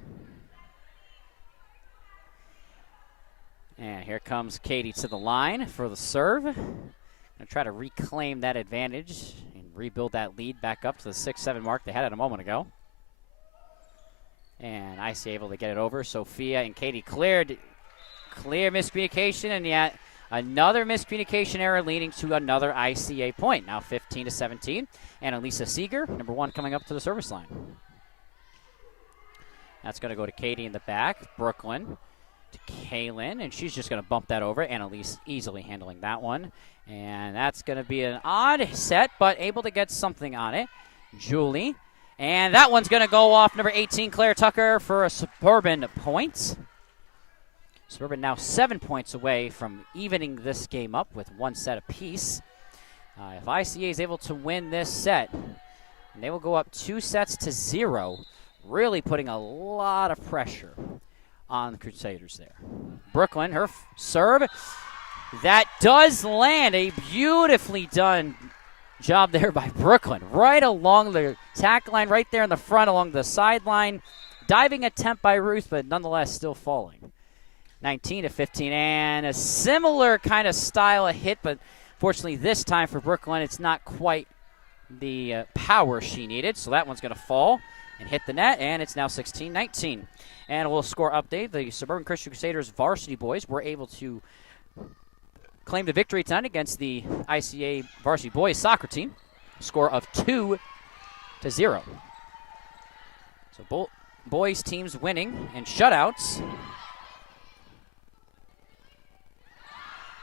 And here comes Katie to the line for the serve. Gonna try to reclaim that advantage and rebuild that lead back up to the 6-7 mark they had it a moment ago. And ICA able to get it over. Sophia and Katie cleared. Clear miscommunication, and yet another miscommunication error leading to another ICA point. Now 15-17. And Elisa Seeger, number 1, coming up to the service line. That's going to go to Katie in the back. Brooklyn to Kaylin, and she's just going to bump that over. Annalise easily handling that one. And that's going to be an odd set, but able to get something on it. Julie. And that one's going to go off number 18, Claire Tucker, for a Suburban point. Suburban now 7 points away from evening this game up with 1 set apiece. If ICA is able to win this set, they will go up 2-0, really putting a lot of pressure on the Crusaders there. Brooklyn, her serve, that does land. A beautifully done job there by Brooklyn. Right along the tack line, right there in the front along the sideline. Diving attempt by Ruth, but nonetheless still falling. 19-15, and a similar kind of style of hit, but fortunately this time for Brooklyn, it's not quite the power she needed, so that one's going to fall and hit the net, and it's now 16-19. And a little score update. The Suburban Christian Crusaders varsity boys were able to claim the victory tonight against the ICA varsity boys soccer team. Score of 2-0. So boys teams winning and shutouts.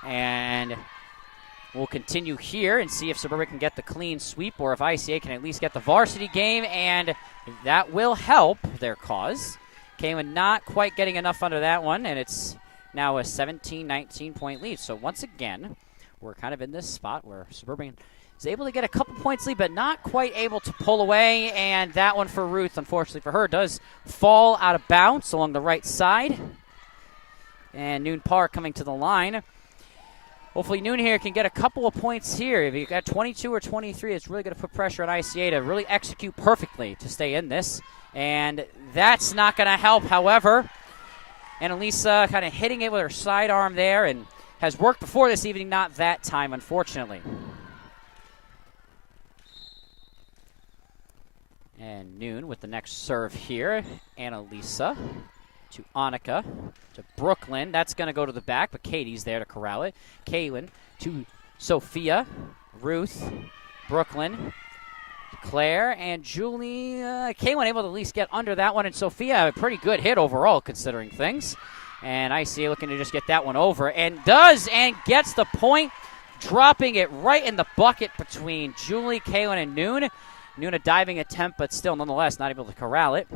And we'll continue here and see if Suburban can get the clean sweep or if ICA can at least get the varsity game, and that will help their cause. Kaylin not quite getting enough under that one, and it's now a 17-19 point lead. So once again, we're kind of in this spot where Suburban is able to get a couple points lead, but not quite able to pull away, and that one for Ruth, unfortunately for her, does fall out of bounds along the right side. And Noon Park coming to the line. Hopefully Noon here can get a couple of points here. If you got 22 or 23, it's really going to put pressure on ICA to really execute perfectly to stay in this. And that's not going to help, however. Annalisa kind of hitting it with her sidearm there and has worked before this evening, not that time, unfortunately. And Noon with the next serve here. Annalisa to Annika, to Brooklyn. That's going to go to the back, but Katie's there to corral it. Kaylin to Sophia, Ruth, Brooklyn, Claire, and Julie. Kaylin able to at least get under that one, and Sophia, a pretty good hit overall considering things. And ICA looking to just get that one over, and does, and gets the point, dropping it right in the bucket between Julie, Kaylin, and Noon. Noon a diving attempt, but still nonetheless not able to corral it.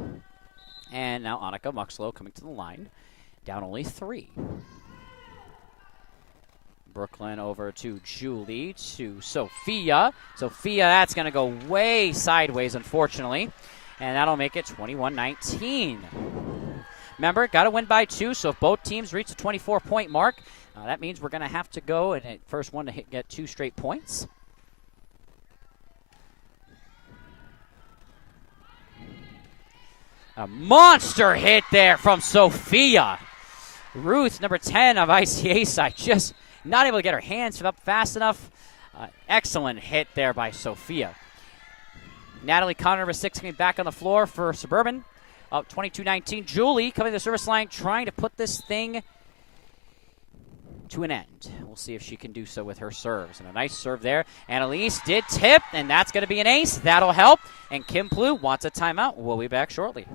And now Annika Muxlow coming to the line, down only 3. Brooklyn over to Julie, to Sophia. Sophia, that's going to go way sideways, unfortunately. And that'll make it 21-19. Remember, got to win by 2, so if both teams reach the 24-point mark, that means we're going to have to go and first one to get 2 straight points. A monster hit there from Sophia. Ruth, number 10 of ICA side, just not able to get her hands up fast enough. Excellent hit there by Sophia. Natalie Connor, number 6, coming back on the floor for Suburban. Up 22-19. Julie coming to the service line, trying to put this thing to an end. We'll see if she can do so with her serves. And a nice serve there. Annalise did tip, and that's going to be an ace. That'll help. And Kim Plu wants a timeout. We'll be back shortly.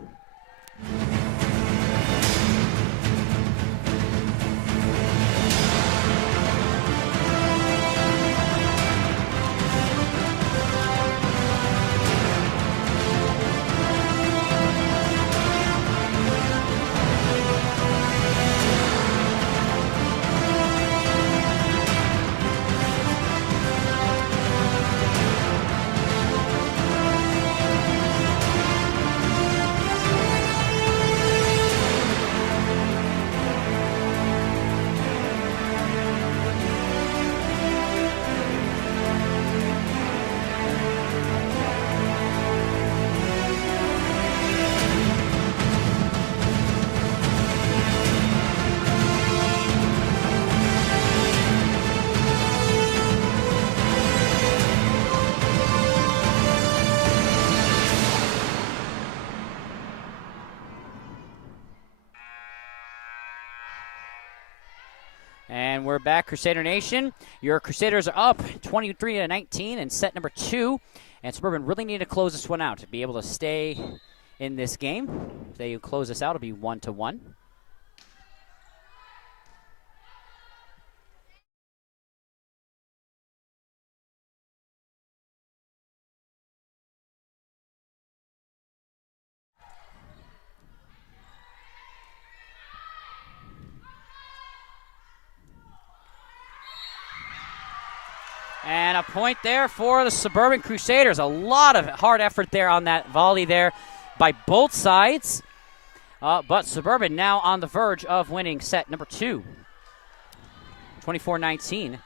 And we're back, Crusader Nation. Your Crusaders are up 23-19 in set number 2. And Suburban really need to close this one out to be able to stay in this game. If they close this out, it'll be 1-1. And a point there for the Suburban Crusaders. A lot of hard effort there on that volley there by both sides. But Suburban now on the verge of winning set number 2. 24-19.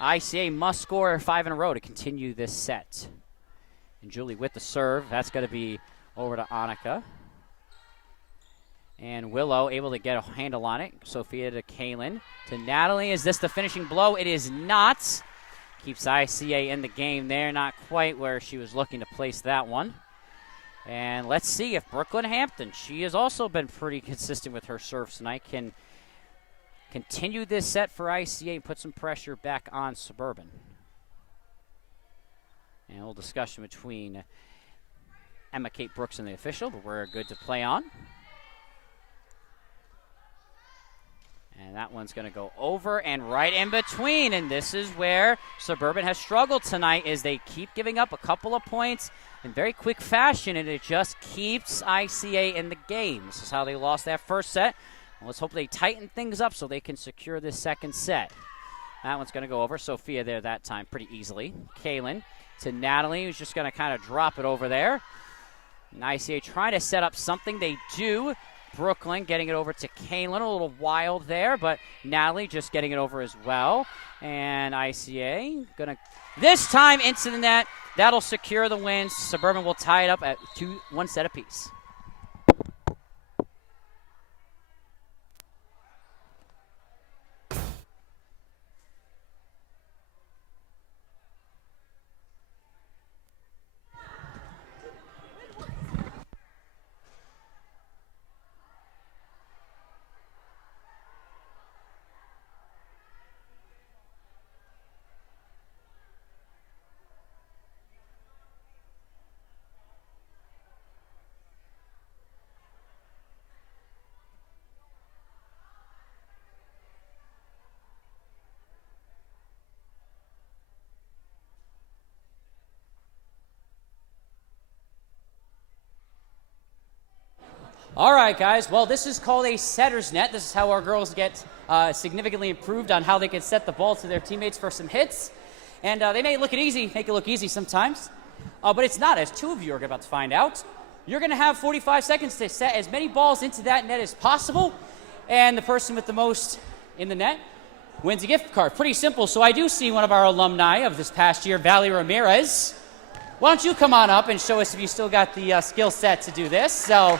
ICA must score 5 in a row to continue this set. And Julie with the serve. That's going to be over to Annika. And Willow able to get a handle on it. Sophia to Kaylin. To Natalie. Is this the finishing blow? It is not. Keeps ICA in the game there. Not quite where she was looking to place that one. And let's see if Brooklyn Hampton, she has also been pretty consistent with her serves tonight, can continue this set for ICA and put some pressure back on Suburban. And a little discussion between Emma Kate Brooks and the official, but we're good to play on. And that one's going to go over and right in between. And this is where Suburban has struggled tonight, is they keep giving up a couple of points in very quick fashion, and it just keeps ICA in the game. This is how they lost that first set. Well, let's hope they tighten things up so they can secure this second set. That one's going to go over. Sophia there that time pretty easily. Kaylin to Natalie, who's just going to kind of drop it over there. And ICA trying to set up something. They do. Brooklyn getting it over to Kaylin, a little wild there, but Natalie just getting it over as well. And ICA gonna this time into the net. That'll secure the win. Suburban will tie it up at 1 set apiece. All right, guys. Well, this is called a setter's net. This is how our girls get significantly improved on how they can set the ball to their teammates for some hits. And they make it look easy sometimes, but it's not, as two of you are about to find out. You're going to have 45 seconds to set as many balls into that net as possible, and the person with the most in the net wins a gift card. Pretty simple. So I do see one of our alumni of this past year, Valerie Ramirez. Why don't you come on up and show us if you still got the skill set to do this? So,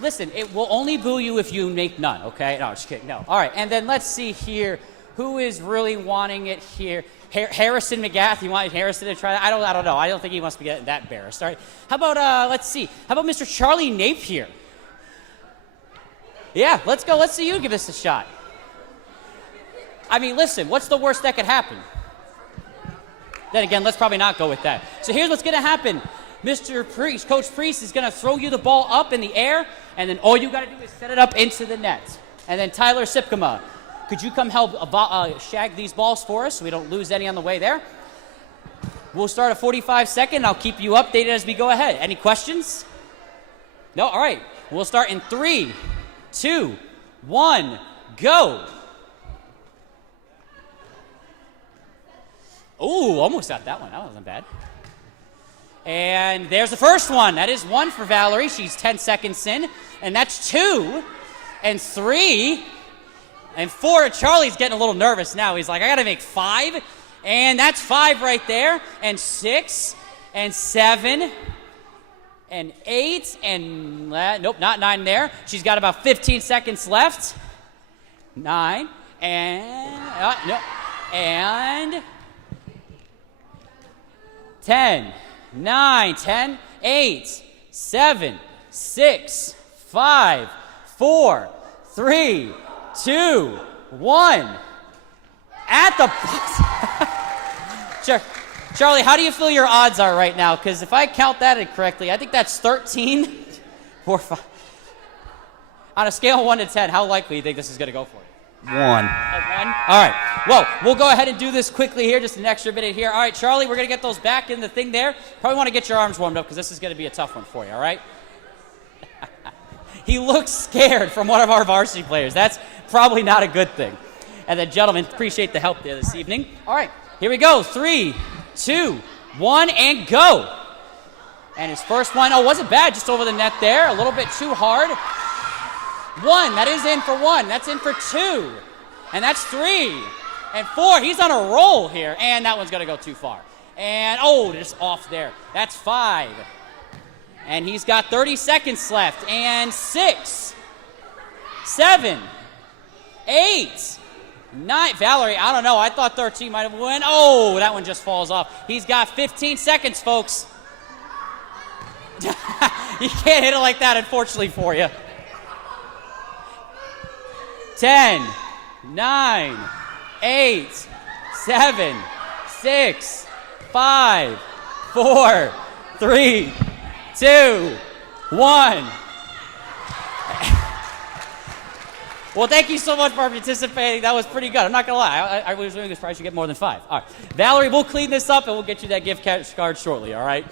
listen, it will only boo you if you make none, okay? No, just kidding. No. All right, and then let's see here. Who is really wanting it here? Harrison McGath. You want Harrison to try that? I don't know. I don't think he wants to get that embarrassed. All right. How about, let's see. How about Mr. Charlie Napier? Yeah, let's go. Let's see you give this a shot. I mean, listen, what's the worst that could happen? Then again, let's probably not go with that. So here's what's going to happen. Mr. Priest, Coach Priest, is going to throw you the ball up in the air, and then all you got to do is set it up into the net. And then Tyler Sipkema, could you come help shag these balls for us so we don't lose any on the way there? We'll start a 45-second. I'll keep you updated as we go ahead. Any questions? No? All right. We'll start in 3, 2, 1, go. Ooh, almost got that one. That wasn't bad. And there's the first one. That is 1 for Valerie. She's 10 seconds in. And that's 2 and 3 and 4. Charlie's getting a little nervous now. He's like, I got to make 5. And that's 5 right there. And 6 and 7 and 8 and nope, not 9 there. She's got about 15 seconds left. 9 and no, and 10, 9, 10, 8, 7, 6, 5, 4, 3, 2, 1. At the Charlie, how do you feel your odds are right now? Because if I count that incorrectly, I think that's 13. 4, 5. On a scale of 1 to 10, how likely do you think this is going to go for you? 1. A 1? All right. Well, we'll go ahead and do this quickly here, just an extra minute here. All right, Charlie, we're going to get those back in the thing there. Probably want to get your arms warmed up because this is going to be a tough one for you, all right? He looks scared from one of our varsity players. That's probably not a good thing. And then, gentlemen, appreciate the help there this evening. All right, here we go. 3, 2, 1, and go. And his first one, wasn't bad, just over the net there. A little bit too hard. 1, that is in for 1. That's in for 2. And that's 3. And 4, he's on a roll here. And that one's going to go too far. And, just off there. That's 5. And he's got 30 seconds left. And 6, 7, 8, 9. Valerie, I don't know. I thought 13 might have won. That one just falls off. He's got 15 seconds, folks. You can't hit it like that, unfortunately, for you. 10, 9, 8, 7, 6, 5, 4, 3, 2, 1. Well, thank you so much for participating. That was pretty good. I'm not going to lie. I was really surprised you get more than 5. All right. Valerie, we'll clean this up, and we'll get you that gift card shortly, all right?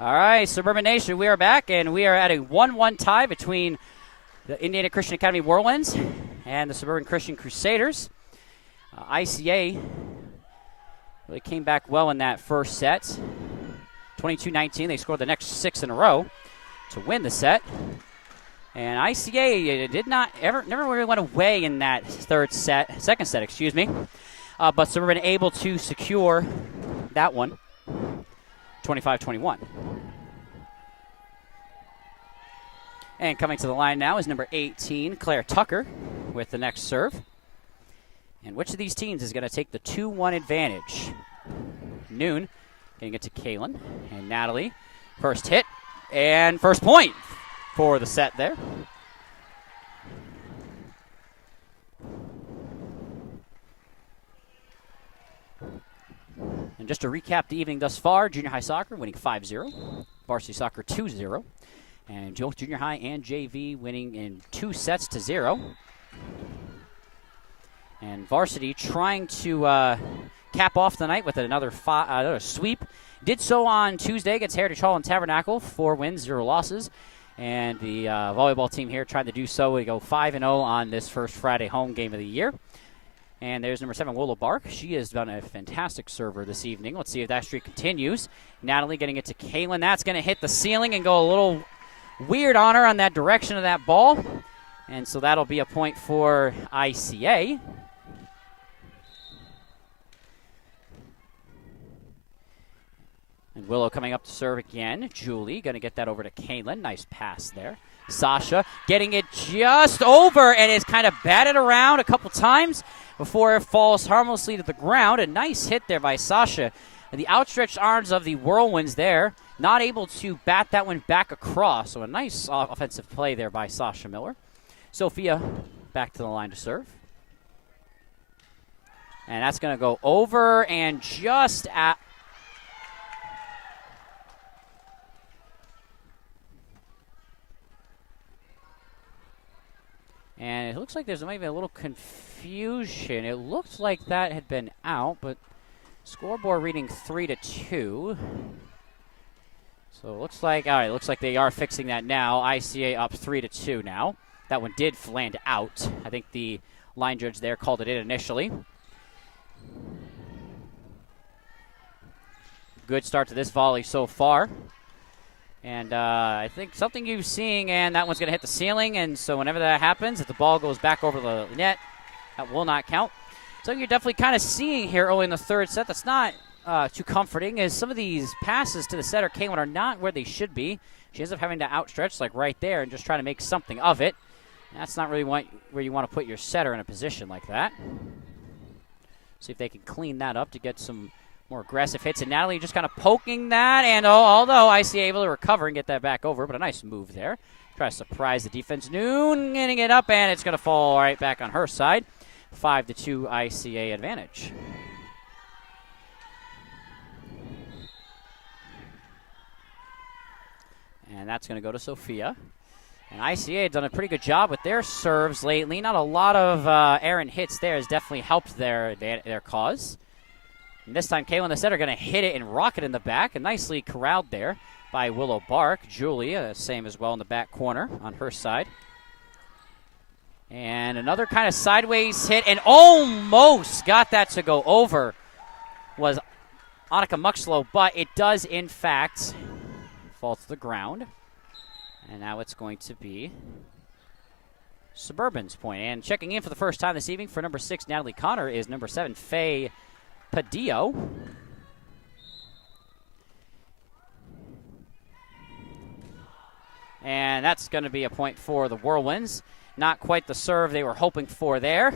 All right, Suburban Nation, we are back, and we are at a 1-1 tie between the Indiana Christian Academy Whirlwinds and the Suburban Christian Crusaders. ICA really came back well in that first set. 22-19, they scored the next 6 in a row to win the set. And ICA never really went away in that second set, but Suburban able to secure that one. 25-21. And coming to the line now is number 18, Claire Tucker, with the next serve. And which of these teams is going to take the 2-1 advantage? Noon getting it to Kaylin and Natalie. First hit and first point for the set there. And just to recap the evening thus far, junior high soccer winning 5-0, varsity soccer 2-0, and both junior high and JV winning in 2 sets to 0. And varsity trying to cap off the night with another sweep. Did so on Tuesday against Heritage Hall and Tabernacle, 4 wins, 0 losses. And the volleyball team here tried to do so. We go 5-0 on this first Friday home game of the year. And there's number 7, Willow Bark. She has done a fantastic server this evening. Let's see if that streak continues. Natalie getting it to Kaylin. That's going to hit the ceiling and go a little weird on her on that direction of that ball. And so that'll be a point for ICA. And Willow coming up to serve again. Julie going to get that over to Kaylin. Nice pass there. Sasha getting it just over, and it's kind of batted around a couple times before it falls harmlessly to the ground. A nice hit there by Sasha. And the outstretched arms of the Whirlwinds there, not able to bat that one back across. So a nice offensive play there by Sasha Miller. Sophia back to the line to serve. And that's going to go over and just at... And it looks like there's maybe a little confusion. It looks like that had been out, but scoreboard reading 3-2. So it looks like, all right, it looks like they are fixing that now. ICA up 3-2 now. That one did land out. I think the line judge there called it in initially. Good start to this volley so far. And I think something you've seen, and that one's going to hit the ceiling. And so whenever that happens, if the ball goes back over the net, that will not count. Something you're definitely kind of seeing here early in the third set that's not too comforting is some of these passes to the setter, Kaylin, are not where they should be. She ends up having to outstretch like right there and just trying to make something of it. And that's not really where you want to put your setter in a position like that. See if they can clean that up to get some more aggressive hits. And Natalie just kind of poking that. And although ICA able to recover and get that back over, but a nice move there. Try to surprise the defense. Noon getting it up, and it's going to fall right back on her side. 5-2 ICA advantage. And that's going to go to Sophia. And ICA had done a pretty good job with their serves lately. Not a lot of errant hits there has definitely helped their cause. And this time, Kaylin, the setter, going to hit it and rock it in the back. And nicely corralled there by Willow Bark. Julie, same as well in the back corner on her side. And another kind of sideways hit, and almost got that to go over was Annika Muxlow, but it does, in fact, fall to the ground. And now it's going to be Suburban's point. And checking in for the first time this evening for number 6, Natalie Connor, is number 7, Faye Padillo. And that's going to be a point for the Whirlwinds. Not quite the serve they were hoping for there.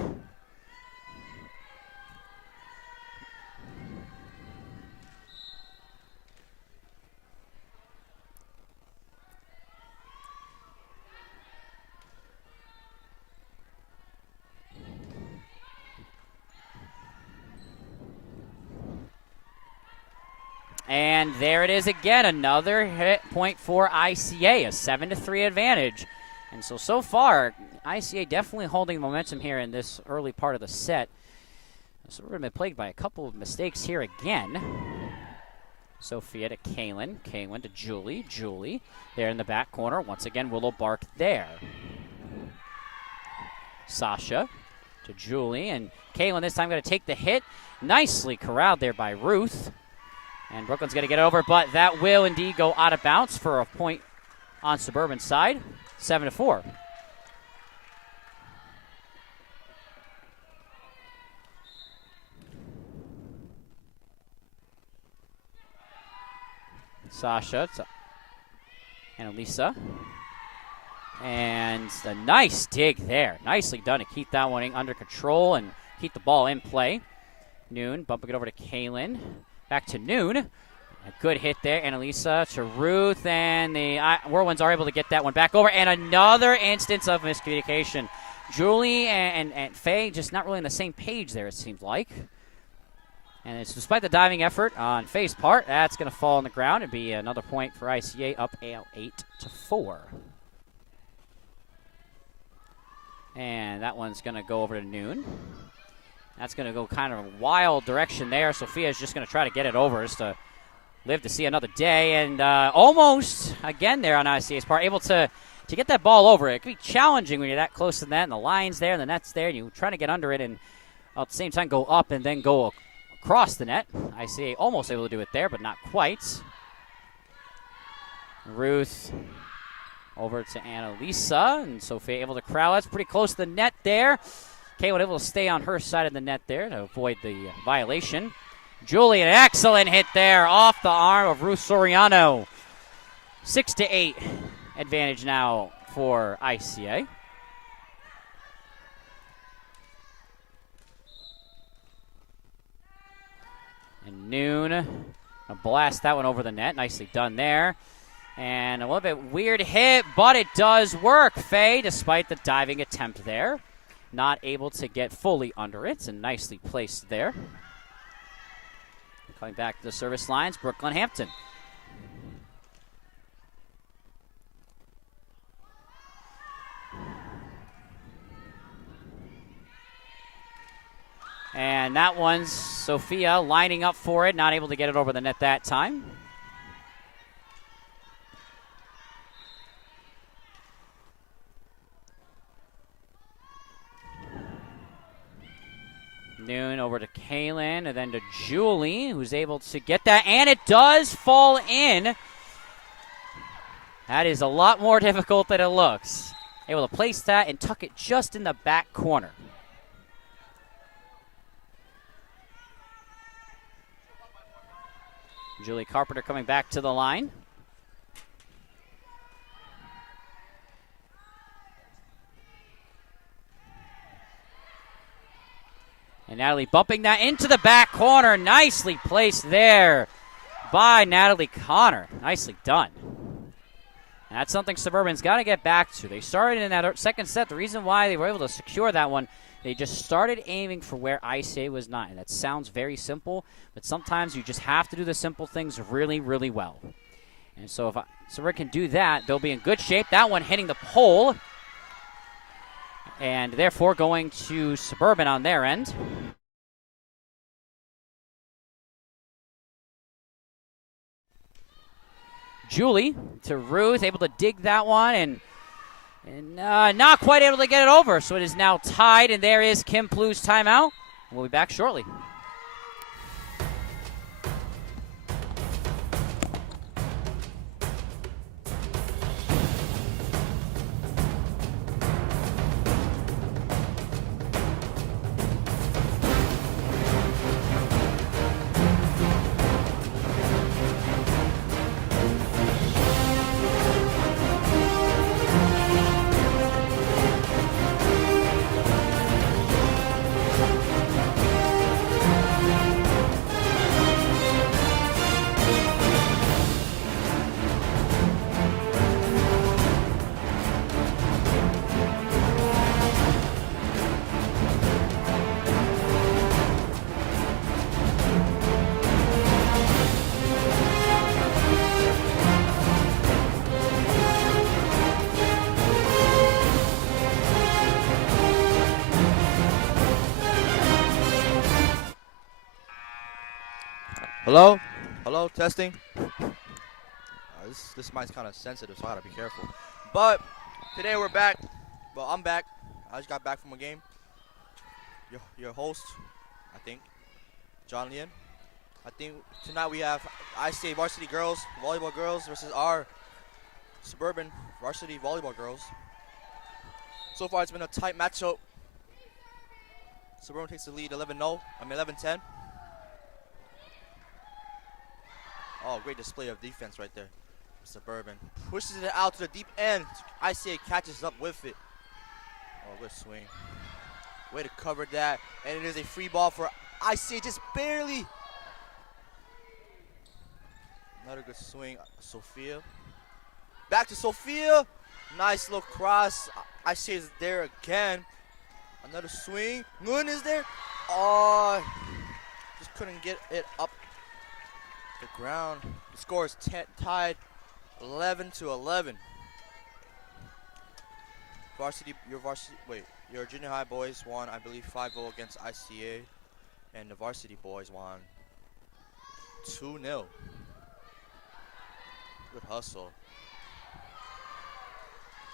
And there it is again, another hit point for ICA, a 7-3 advantage. And so far, ICA definitely holding momentum here in this early part of the set. So we're going to be plagued by a couple of mistakes here again. Sophia to Kaylin, Kaylin to Julie, Julie there in the back corner. Once again, Willow Bark there. Sasha to Julie, and Kaylin this time going to take the hit. Nicely corralled there by Ruth. And Brooklyn's going to get over, but that will indeed go out of bounds for a point on Suburban's side. 7-4. Sasha and Elisa. And a nice dig there. Nicely done to keep that one under control and keep the ball in play. Noon bumping it over to Kaylin. Back to Noon. A good hit there. And Elisa to Ruth. And the Whirlwinds are able to get that one back over. And another instance of miscommunication. Julie and Faye just not really on the same page there, it seems like. And it's despite the diving effort on Faye's part, that's going to fall on the ground and be another point for ICA, up 8-4. And that one's going to go over to Noon. That's going to go kind of a wild direction there. Sophia's just going to try to get it over just to live to see another day. And almost, again there on ICA's part, able to get that ball over. It can be challenging when you're that close to the net, and the line's there, and the net's there, and you're trying to get under it and at the same time go up and then go across the net. ICA almost able to do it there, but not quite. Ruth over to Annalisa, and Sophia able to corral. That's pretty close to the net there. Kaylin able to stay on her side of the net there to avoid the violation. Julie, an excellent hit there off the arm of Ruth Soriano. 6-8 advantage now for ICA. And Noon, gonna blast that one over the net. Nicely done there. And a little bit weird hit, but it does work. Faye, despite the diving attempt there, not able to get fully under it, and nicely placed there. Coming back to the service lines, Brooklyn Hampton. And that one's Sophia lining up for it, not able to get it over the net that time. Noon over to Kaylin, and then to Julie, who's able to get that, and it does fall in. That is a lot more difficult than it looks. Able to place that and tuck it just in the back corner. Julie Carpenter coming back to the line. And Natalie bumping that into the back corner. Nicely placed there by Natalie Connor. Nicely done. And that's something Suburban's got to get back to. They started in that second set. The reason why they were able to secure that one, they just started aiming for where ICA was not. And that sounds very simple, but sometimes you just have to do the simple things really, really well. And so if Suburban can do that, they'll be in good shape. That one hitting the pole. And therefore going to Suburban on their end. Julie to Ruth, able to dig that one, and not quite able to get it over. So it is now tied, and there is Kim Plu's timeout. We'll be back shortly. Hello? Hello, testing. This mic's kind of sensitive, so I gotta be careful. But today we're back. Well, I'm back. I just got back from a game. Your host, I think, John Lian. I think tonight we have ICA Varsity Girls, Volleyball Girls versus our Suburban Varsity Volleyball Girls. So far, it's been a tight matchup. Suburban takes the lead 11-10. Oh, great display of defense right there. Suburban pushes it out to the deep end. ICA catches up with it. Oh, good swing. Way to cover that. And it is a free ball for ICA, just barely. Another good swing. Sophia. Back to Sophia. Nice little cross. ICA is there again. Another swing. Nguyen is there. Oh, just couldn't get it up the ground. The score is tied 11-11. Your junior high boys won, I believe, 5-0 against ICA, and the varsity boys won 2-0. Good hustle.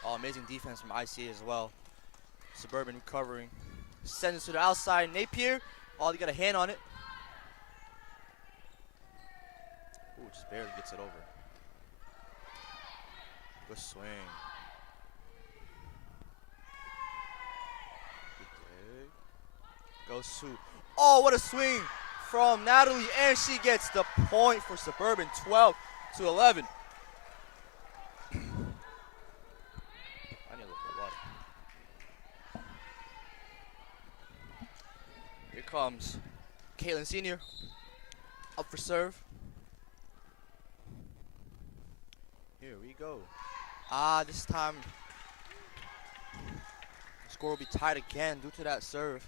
Oh, amazing defense from ICA as well. Suburban recovering. Sends it to the outside. Napier. Oh, they got a hand on it. Ooh, just barely gets it over. Good swing. Good dig. Goes to. Oh, what a swing from Natalie, and she gets the point for Suburban, 12-11. I need a little bit of water. Here comes Caitlin Sr. up for serve. Here we go. This time the score will be tied again due to that serve.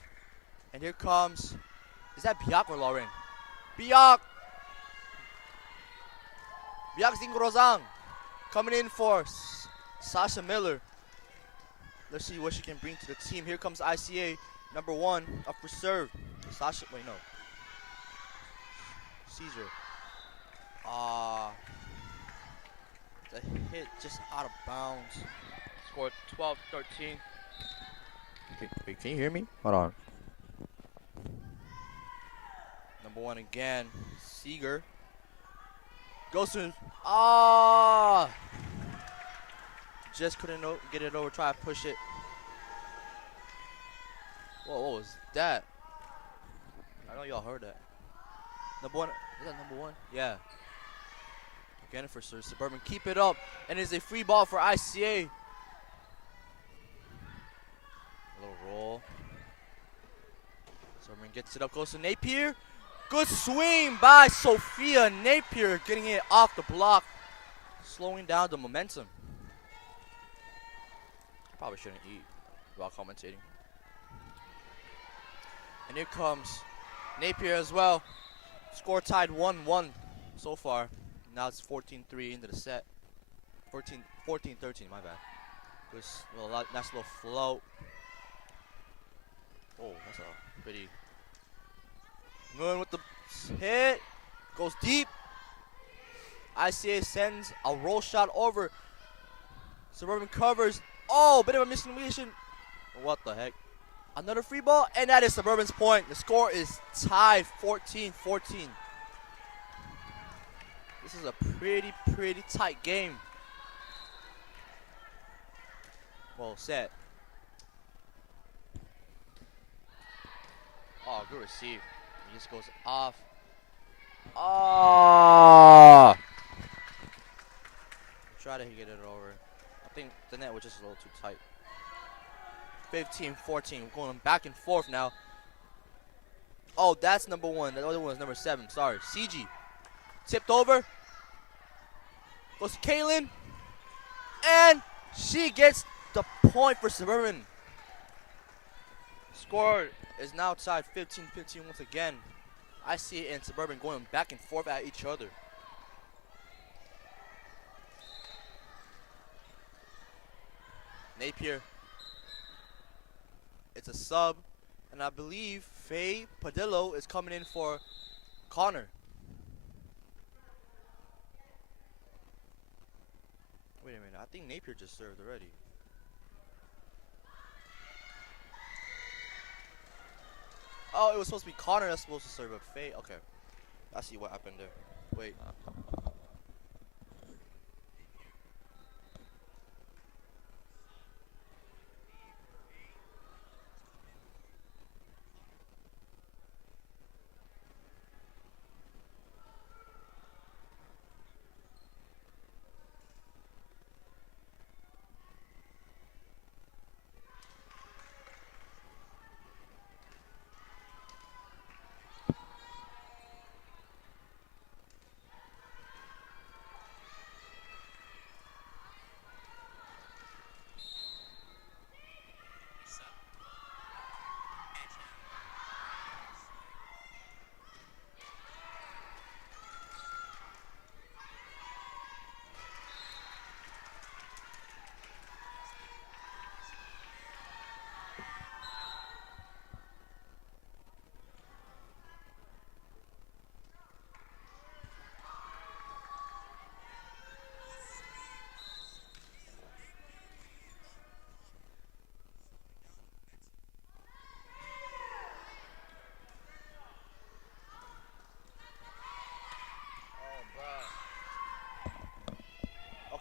And here comes, is that Biak or Lauren? Biak! Biak Zingrozang coming in for Sasha Miller. Let's see what she can bring to the team. Here comes ICA, number 1, up for serve. Sasha, wait, no. Caesar. The hit just out of bounds. Scored 12-13. Wait, can you hear me? Hold on. Number 1 again. Seeger. Goes to. Ah! Just couldn't get it over. Try to push it. Whoa, what was that? I know y'all heard that. Number 1. Is that number 1? Yeah. Again for Suburban. Keep it up. And it's a free ball for ICA. A little roll. Suburban gets it up. Goes to Napier. Good swing by Sophia Napier. Getting it off the block. Slowing down the momentum. Probably shouldn't eat while commentating. And here comes Napier as well. Score tied 1-1 so far. Now it's 14-3 into the set. 14-13, my bad. Nice little float. Oh, that's a pretty good with the hit. Goes deep. ICA sends a roll shot over. Suburban covers. Oh, bit of a miscommunication. What the heck? Another free ball, and that is Suburban's point. The score is tied 14-14. This is a pretty tight game. Well, set. Oh, good receive. He just goes off. Oh! Try to get it over. I think the net was just a little too tight. 15-14. We're going back and forth now. Oh, that's number 1. The other one is number 7. Sorry. CG. Tipped over. Goes to Kaylin. And she gets the point for Suburban. Score is now tied 15-15 once again. I see it in Suburban going back and forth at each other. Napier. It's a sub. And I believe Faye Padillo is coming in for Connor. Wait a minute. I think Napier just served already. Oh, it was supposed to be Connor that's supposed to serve a Faye. Okay. I see what happened there. Wait.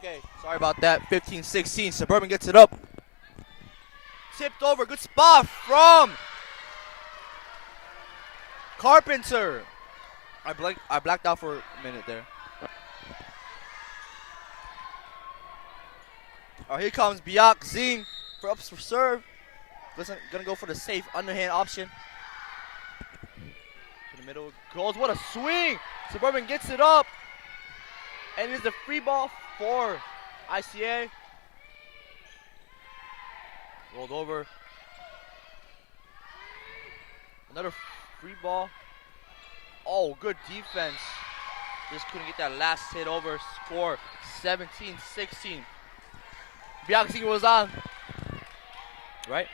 Okay, sorry about that. 15-16. Suburban gets it up. Tipped over. Good spot from Carpenter. I blacked out for a minute there. All right, here comes Biak Zing for ups for serve. Gonna go for the safe underhand option. To the middle goes. What a swing! Suburban gets it up. And it's a free ball for ICA. Rolled over. Another free ball. Oh, good defense. Just couldn't get that last hit over. Score 17-16. Biaxi was on. Right?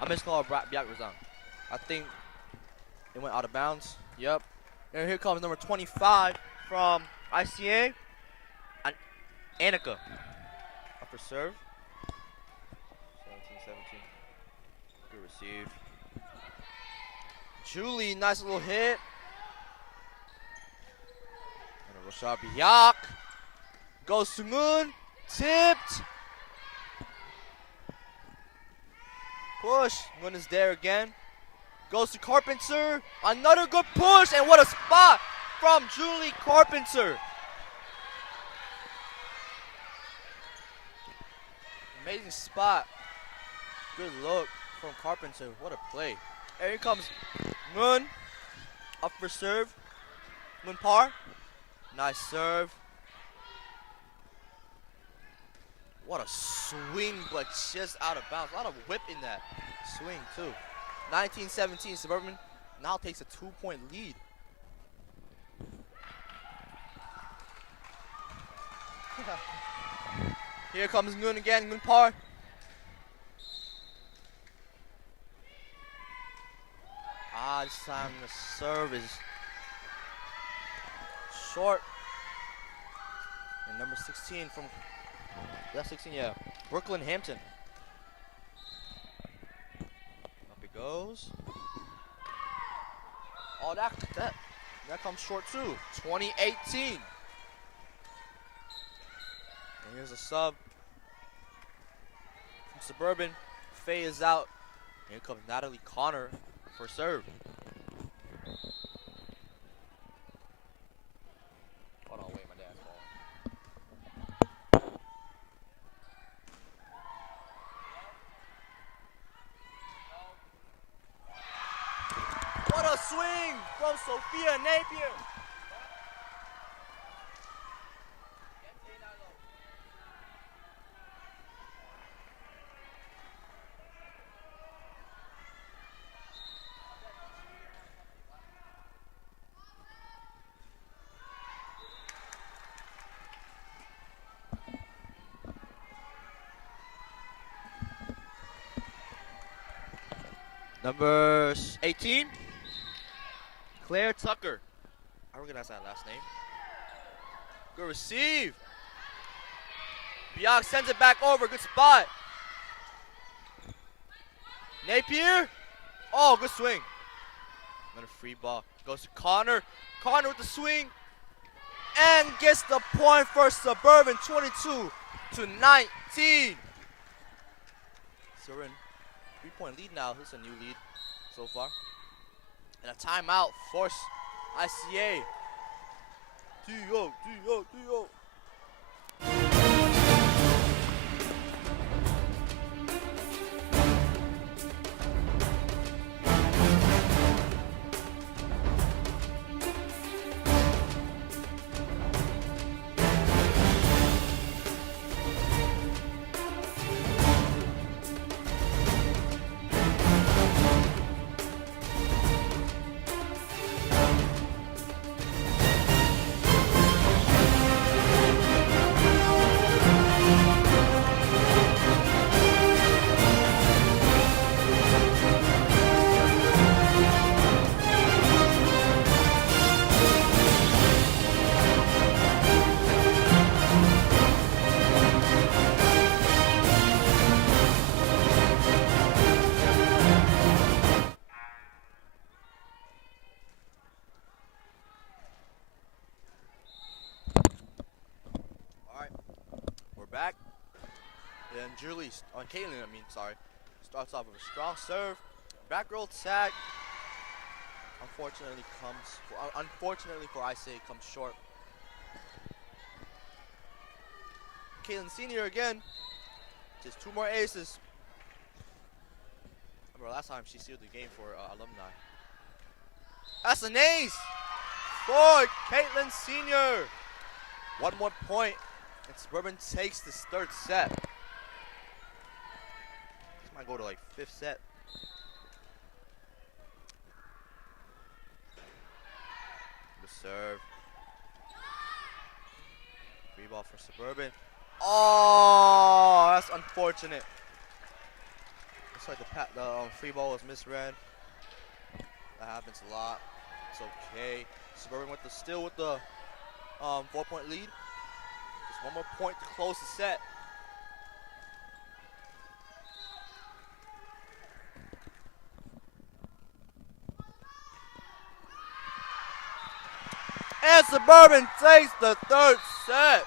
I missed all Biak was on. I think it went out of bounds. Yep. And here comes number 25 from ICA. Annika. Up for serve. 17-17. Good receive. Julie, nice little hit. And a Rashad Biak. Goes to Moon. Tipped. Push. Moon is there again. Goes to Carpenter. Another good push. And what a spot from Julie Carpenter. Amazing spot. Good look from Carpenter. What a play. And here comes Moon. Up for serve. Moon par. Nice serve. What a swing, but just out of bounds. A lot of whip in that swing, too. 19-17, Suburban now takes a 2-point lead. Here comes Moon again. Moon par. This time the serve is short. And number 16 from, Brooklyn Hampton. Up it goes. Oh, that comes short too. 2018. And here's a sub from Suburban. Faye is out. And here comes Natalie Connor for serve. Hold on, wait, my dad's falling. What a swing from Sophia Napier. Number 18, Claire Tucker. I recognize that last name. Good receive. Biak sends it back over. Good spot. Napier. Oh, good swing. Another free ball. Goes to Connor. Connor with the swing. And gets the point for Suburban, 22-19. Suburban. 3-point lead now. This is a new lead so far. And a timeout force ICA. T-O. Back. And Julie, Caitlin, starts off with a strong serve. Back roll tag. Unfortunately for ICA, comes short. Caitlin Senior again. Just 2 more aces. Remember last time she sealed the game for alumni. That's an ace for Caitlin Senior. 1 more point. And Suburban takes this 3rd set. This might go to like 5th set. The serve. Free ball for Suburban. Oh, that's unfortunate. Looks like the free ball was misread. That happens a lot. It's okay. Suburban still with the 4-point lead. 1 more point to close the set. Suburban takes the third set.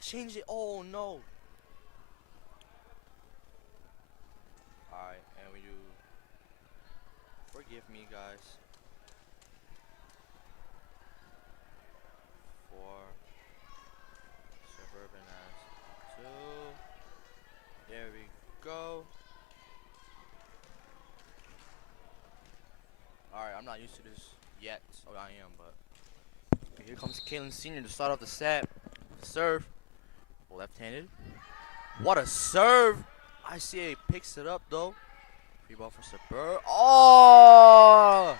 Change it. Oh no. Alright, and we do. Forgive me, guys. 4. Suburban has 2. There we go. Alright, I'm not used to this yet. So I am, but here comes Kalen Sr. to start off the set. Serve. Left-handed. What a serve! ICA picks it up though. Free ball for Suburban. Oh!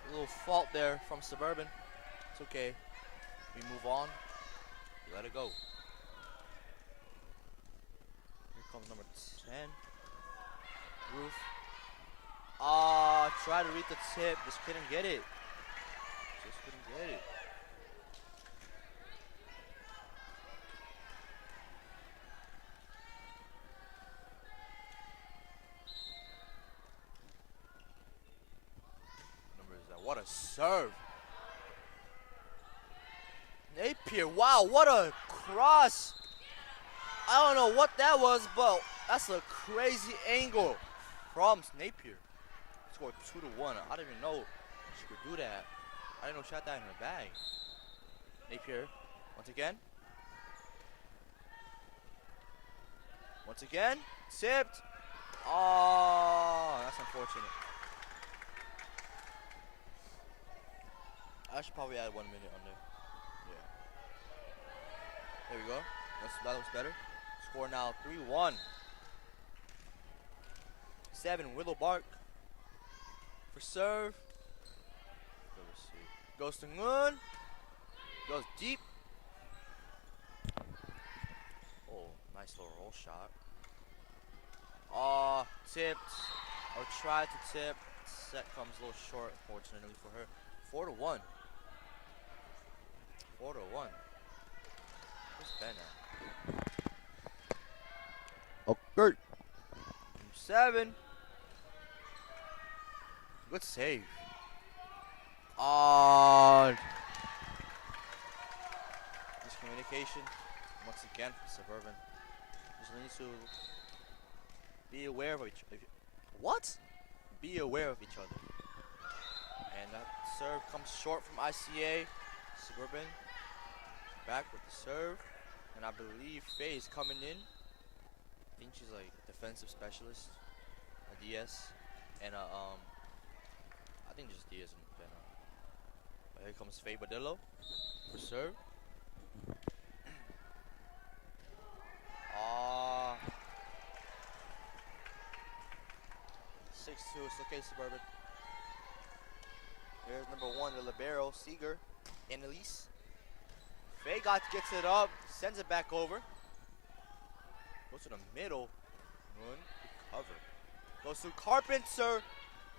A little fault there from Suburban. It's okay. We move on. We let it go. Here comes number 10. Roof. Try to read the tip. Just couldn't get it. Just couldn't get it. What a serve. Napier, wow, what a cross. I don't know what that was, but that's a crazy angle from Napier. Scored 2-1. I didn't even know she could do that. I didn't know she had that in her bag. Napier, once again. Once again, tipped. Oh, that's unfortunate. I should probably add 1 minute on there. Yeah. There we go. That looks better. Score now 3-1. 7, Willow Bark for serve. Goes to Ngun. Goes deep. Oh, nice little roll shot. Tipped. Or tried to tip. Set comes a little short, fortunately for her. 4-1. 4-1. Where's Ben at? Okay. 7. Good save. Miscommunication once again for Suburban. Just need to be aware of each other. What? Be aware of each other. And that serve comes short from ICA. Suburban back with the serve. And I believe Faye is coming in. I think she's like defensive specialist. A DS. And I think just DS and Ben. But here comes Faye Badillo for serve. 6-2, it's okay, Suburban. Here's number 1, the libero, Seeger, Annalise. Faye gets it up, sends it back over. Goes to the middle. Run, cover. Goes to Carpenter,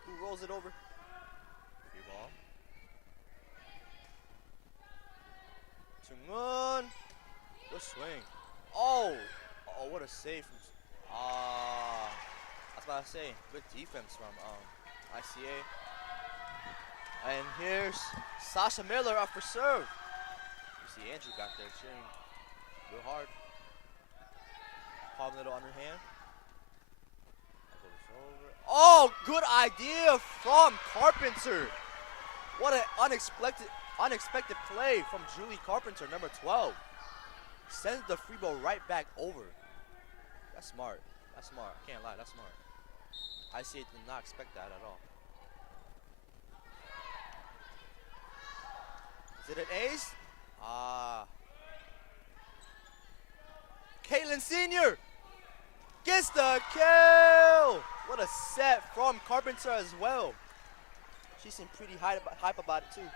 who rolls it over. Free ball. To Ngun. Good swing. Oh, what a save from. That's what I was saying. Good defense from ICA. And here's Sasha Miller up for serve. You see Andrew back there cheering real hard. Palm little underhand. That goes over. Oh, good idea from Carpenter. What an unexpected play from Julie Carpenter, number 12. Sends the free ball right back over. That's smart. That's smart. I can't lie. That's smart. ICA did not expect that at all. Is it an ace? Caitlin Sr. gets the kill. What a set from Carpenter as well. She seemed pretty hype about it too.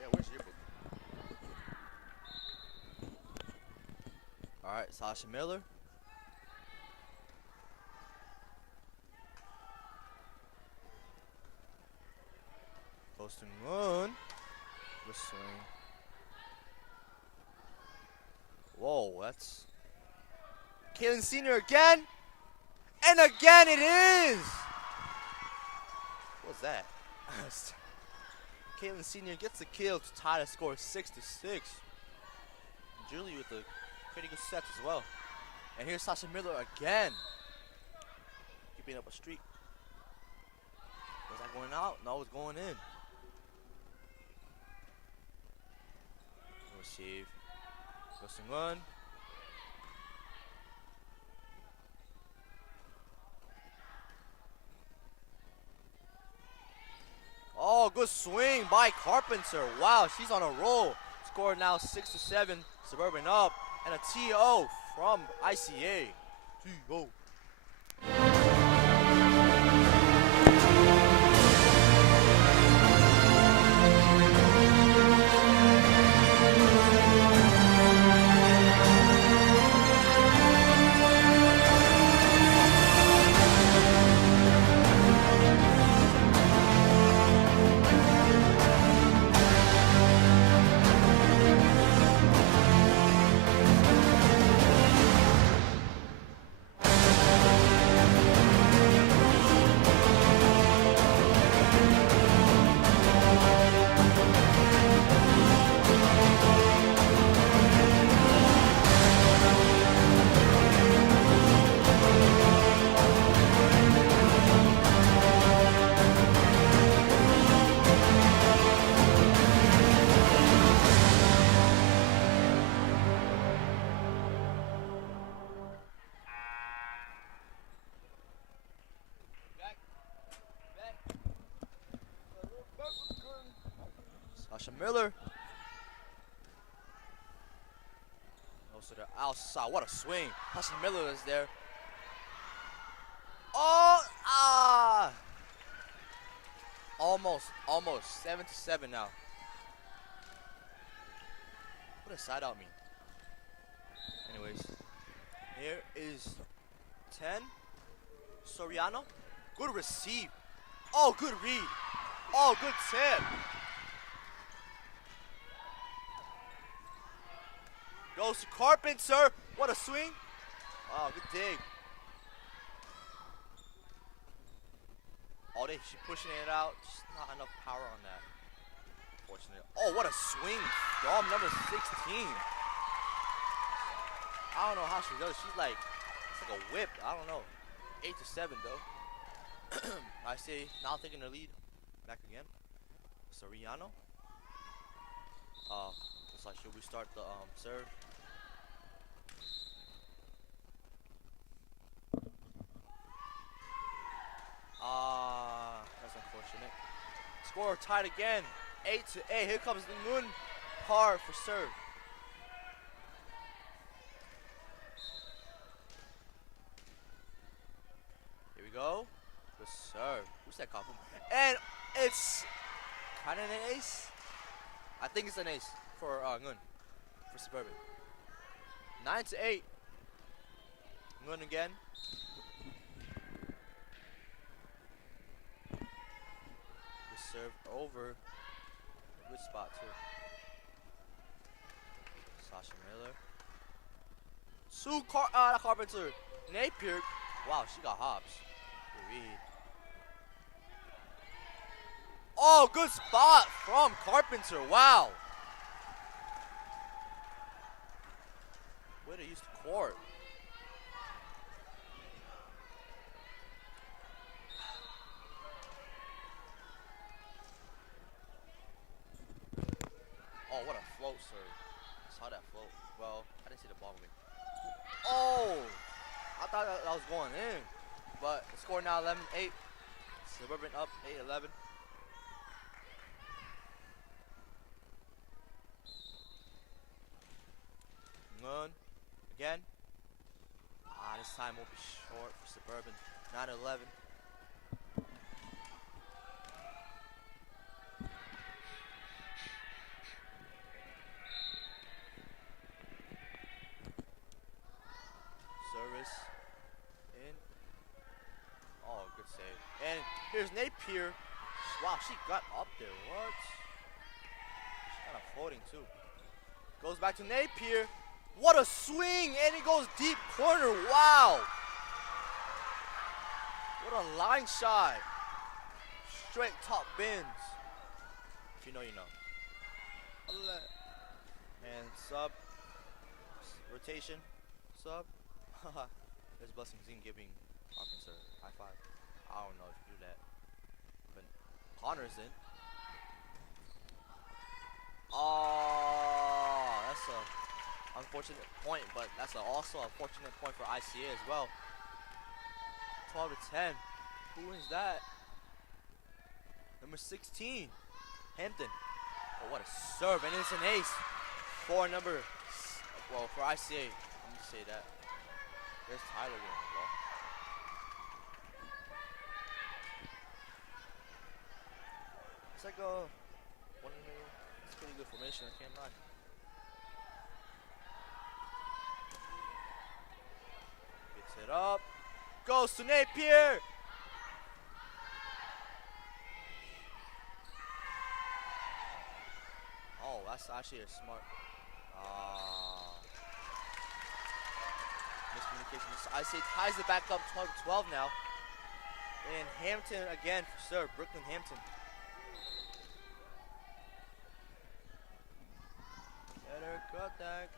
Yeah, where's your book? All right, Sasha Miller. Goes to Moon. Good swing. Whoa, that's Caitlin Sr. again. And again it is. What was that? Caitlin Sr. gets the kill to tie the score 6-6. Julie with the pretty good sets as well. And here's Sasha Miller again. Keeping up a streak. Was that going out? No, it's going in. Receive. Goes to Ngun. Oh, good swing by Carpenter. Wow, she's on a roll. Score now 6-7. Suburban up. And a TO from ICA. TO. Sasha Miller. outside. What a swing. Hudson Miller is there. Oh, almost 7-7 now. What does side out mean? Anyways, here is 10. Soriano, good receive. Oh, good read. Oh, good tip. Goes to Carpenter. What a swing. Oh, good dig. Oh, she's pushing it out. Just not enough power on that. Unfortunate. Oh, what a swing from number 16. I don't know how she does. She's like, it's like a whip. I don't know. 8-7 though. I say now taking the lead. Back again. Soriano. Looks like should we start the serve? That's unfortunate. Score tied again. 8-8. Here comes the Moon par for serve. Here we go. Good serve. Who's that cop? And it's kind of an ace. I think it's an ace for Ngun for Suburban. 9-8. Ngun again. Serve over. Good spot too. Sasha Miller. Carpenter. Napier. Wow, she got hops. Good read. Oh, good spot from Carpenter. Wow. Way to use the court. Oh, what a float serve. Saw that float. Well, I didn't see the ball moving. Oh! I thought that was going in. But the score now 11-8. Suburban up 8-11. Ngun again. This time will be short for Suburban. 9-11. Service in. Oh, good save. And here's Napier. Wow, she got up there. What? She's kind of floating too. Goes back to Napier. What a swing! And it goes deep corner. Wow. What a line shot. Straight top bins. If you know, you know. And sub. Rotation. Sub. There's Blessings in giving Carpenter high five. I don't know if you do that. But Connor's in. Oh, that's a unfortunate point, but that's also a fortunate point for ICA as well. 12-10. Who is that? Number 16, Hampton. Oh, what a serve, and it's an ace for number. Well, for ICA, let me say that. There's Tyler going as well. It's like a it's pretty good formation, I can't lie. Gets it up. Goes to Napier. Oh, that's actually a smart. Miscommunication. I say ties it back up 12-12 now. And Hampton again for serve. Brooklyn Hampton. Better cut that.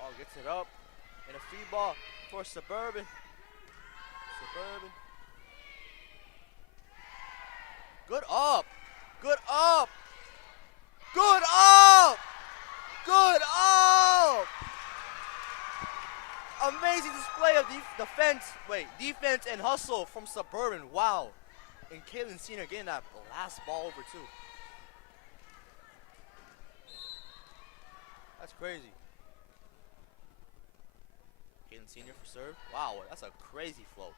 Oh, gets it up. And a free ball for Suburban. Suburban. Good up. Good up. Good up. Good up. Amazing display of defense and hustle from Suburban. Wow. And Caitlin Senior getting that last ball over too. That's crazy. Senior for serve. Wow, that's a crazy flow.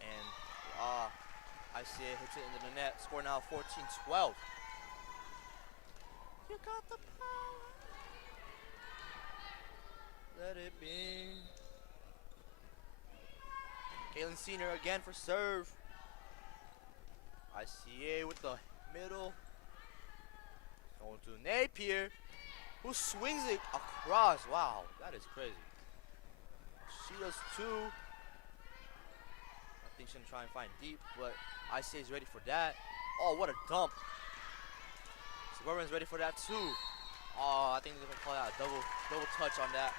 And ICA hits it into the net. Score now 14-12. You got the power. Let it be. Kaylin Senior again for serve. ICA with the middle. Going to Napier, who swings it across. Wow, that is crazy. She does too. I think she's gonna try and find deep, but ICA is ready for that. Oh, what a dump. Suburban's ready for that too. Oh, I think they're gonna call out a double touch on that.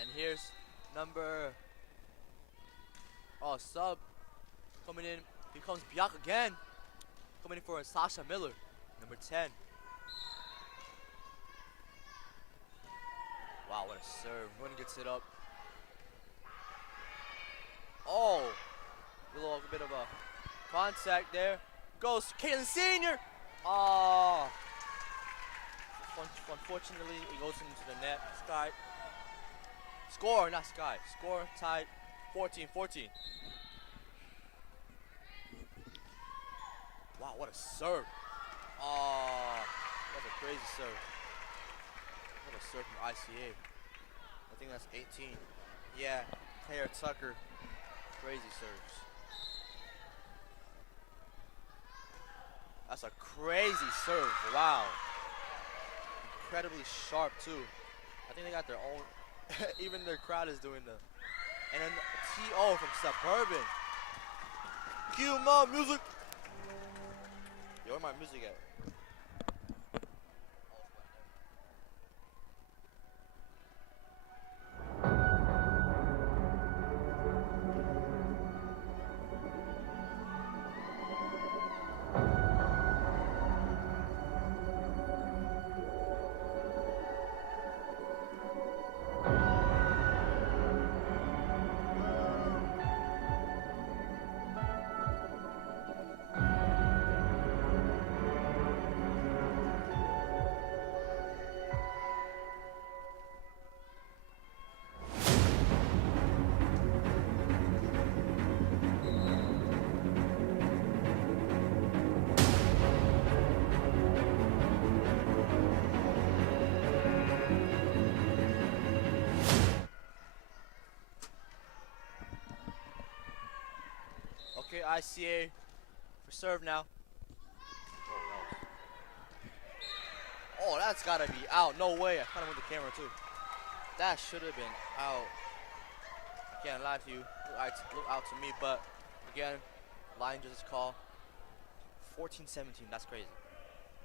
And here's number sub coming in. Here comes Biak again. Coming in for Sasha Miller, number 10. Wow, what a serve. One gets it up. Oh, a little bit of a contact there. Goes Caitlin Senior. Oh, unfortunately, it goes into the net. Sky. Score, not Sky. Score tied 14-14. Wow, what a serve. Oh, that's a crazy serve. What a serve from ICA. I think that's 18. Yeah, Claire Tucker. Crazy serves. That's a crazy serve. Wow. Incredibly sharp, too. I think they got their own. Even their crowd is doing the. And then TO from Suburban. Cue my music. Yo, where my music at? Okay, ICA for serve now. Oh, that's gotta be out. No way. I kind of moved the camera too. That should have been out. I can't lie to you. Look out to me, but again, line just call. 14-17. That's crazy.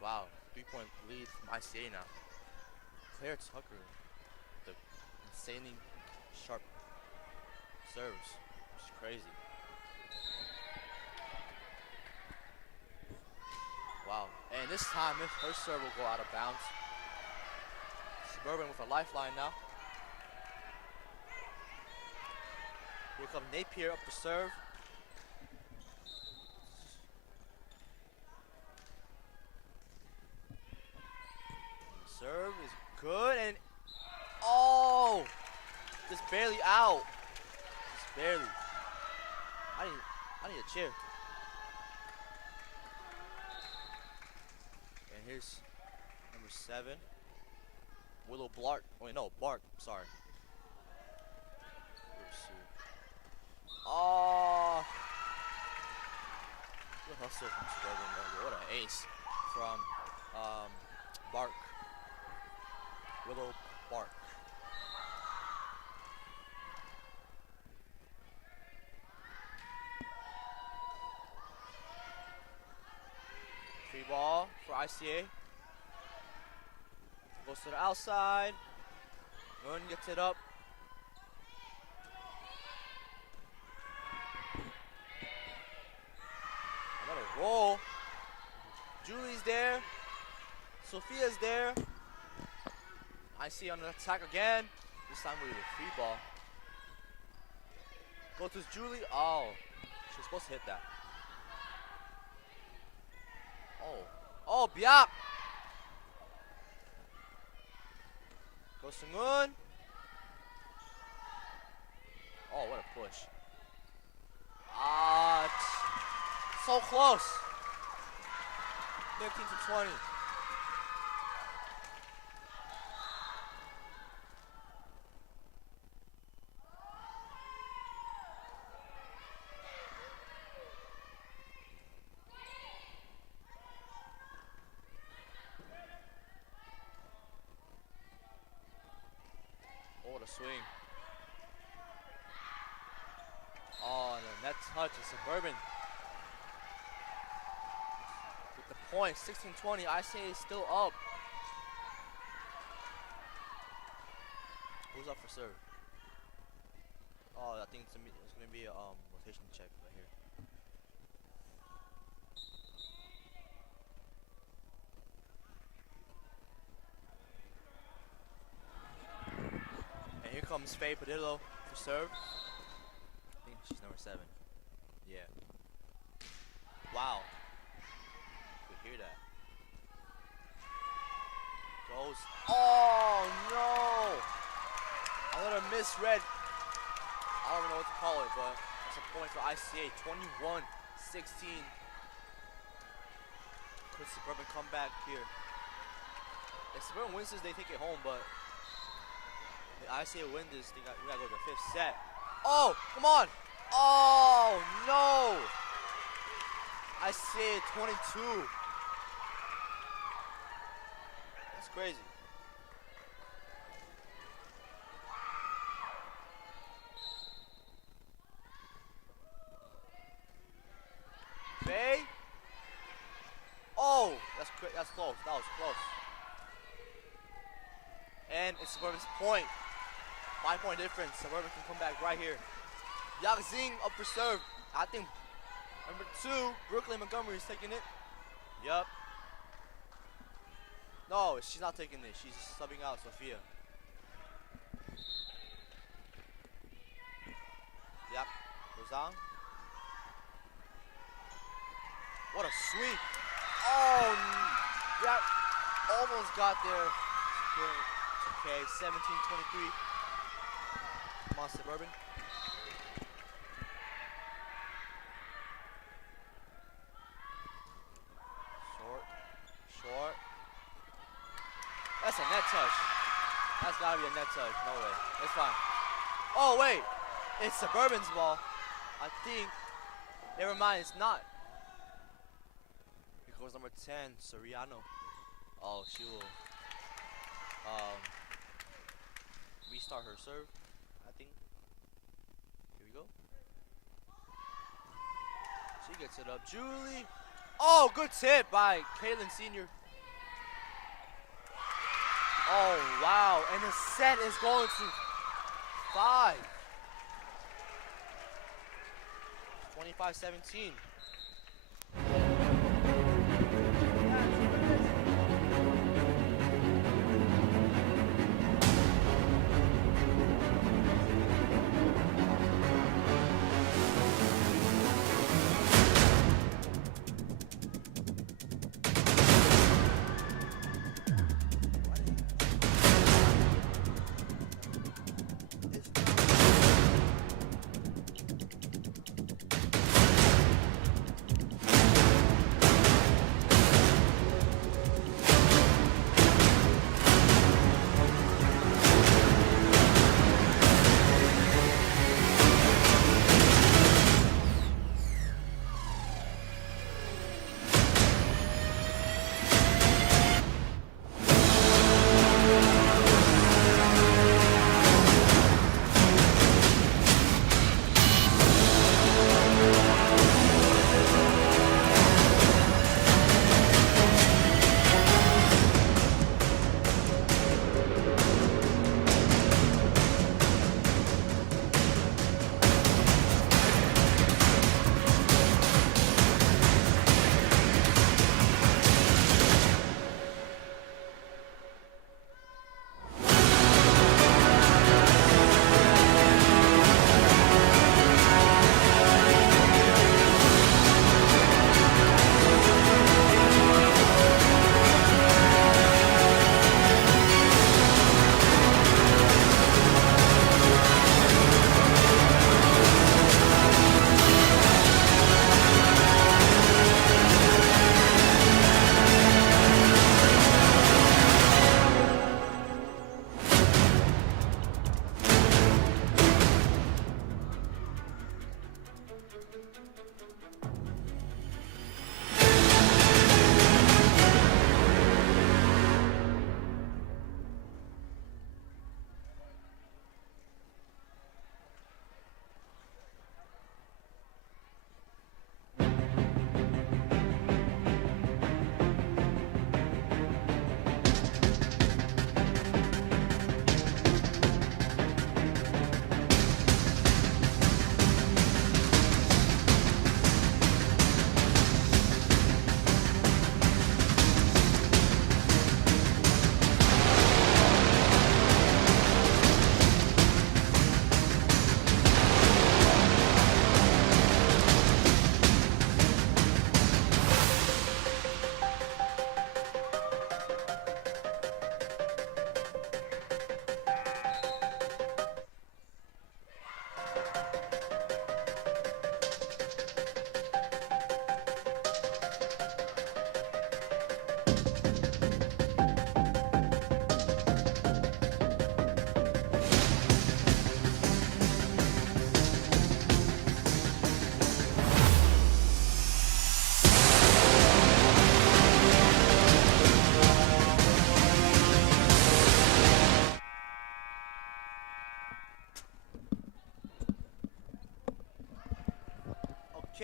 Wow, 3-point lead from ICA now. Claire Tucker, the insanely sharp serves, which is crazy. Wow, and this time her serve will go out of bounds. Suburban with a lifeline now. Here comes Napier up to serve. Serve is good and oh, just barely out. Just barely. I need a chair. And here's number 7, Willow Blark. Oh wait, no, Bark. Sorry. Oh, good hustle from Suburban. What an ace from Bark. Willow Bark. Free ball for ICA. Goes to the outside. Moon gets it up. Another roll. Julie's there. Sophia's there. ICA on the attack again. This time with a free ball. Go to Julie. Oh, she was supposed to hit that. Oh, Biak. Go Sungun. Oh, what a push. So close. 15 to 20. Oh, what a swing. Oh, and the net touch is Suburban. With the point, 16-20, ICA is still up. Who's up for serve? Oh, I think it's gonna be a rotation check right here. And here comes Faye Padillo for serve. I think she's number 7. Yeah. Wow. Could hear that. Goes. Oh no! Another misread. I don't know what to call it, but that's a point for ICA. 21-16. Could Suburban come back here? If Suburban wins this, they take it home, but if ICA win this, we gotta go to the 5th set. Oh, come on! Oh no! ICA 22. That's crazy. Bay. Oh, that's close. That was close. And it's Suburban's point. 5-point difference. Suburban can come back right here. Yaxing up for serve. I think number 2, Brooklyn Montgomery is taking it. Yup. No, she's not taking it. She's subbing out Sophia. Yep. Goes down. What a sweep. Oh, yep. Almost got there. It's okay. 17-23. Come on, Suburban. Short. That's a net touch. That's gotta be a net touch. No way. It's fine. Oh, wait. It's Suburban's ball. I think. Never mind, it's not. Because number 10, Soriano. Oh, she will restart her serve, I think. Here we go. She gets it up. Julie. Oh, good tip by Kaylin Sr. Oh, wow. And the set is going to 5. 25-17.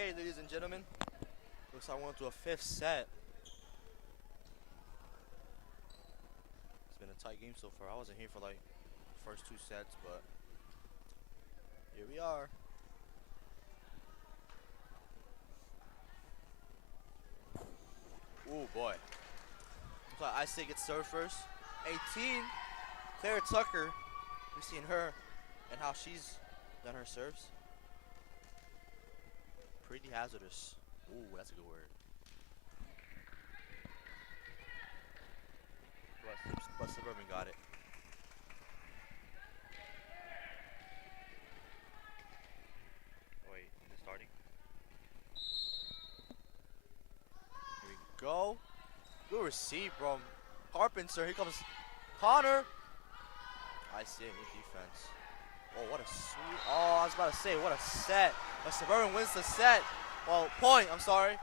Okay, ladies and gentlemen. Looks like we're going to a fifth set. It's been a tight game so far. I wasn't here for like the first 2 sets, but here we are. Ooh, boy. Looks like Isaac gets served first. 18, Claire Tucker. We've seen her and how she's done her serves. Pretty hazardous. Ooh, that's a good word. But Suburban got it. Wait, is it starting? Here we go. Good receive from Carpenter. Here comes Connor. I see it with defense. Oh, what a sweet. Oh, I was about to say, what a set. But Suburban wins the set. Well, point, I'm sorry.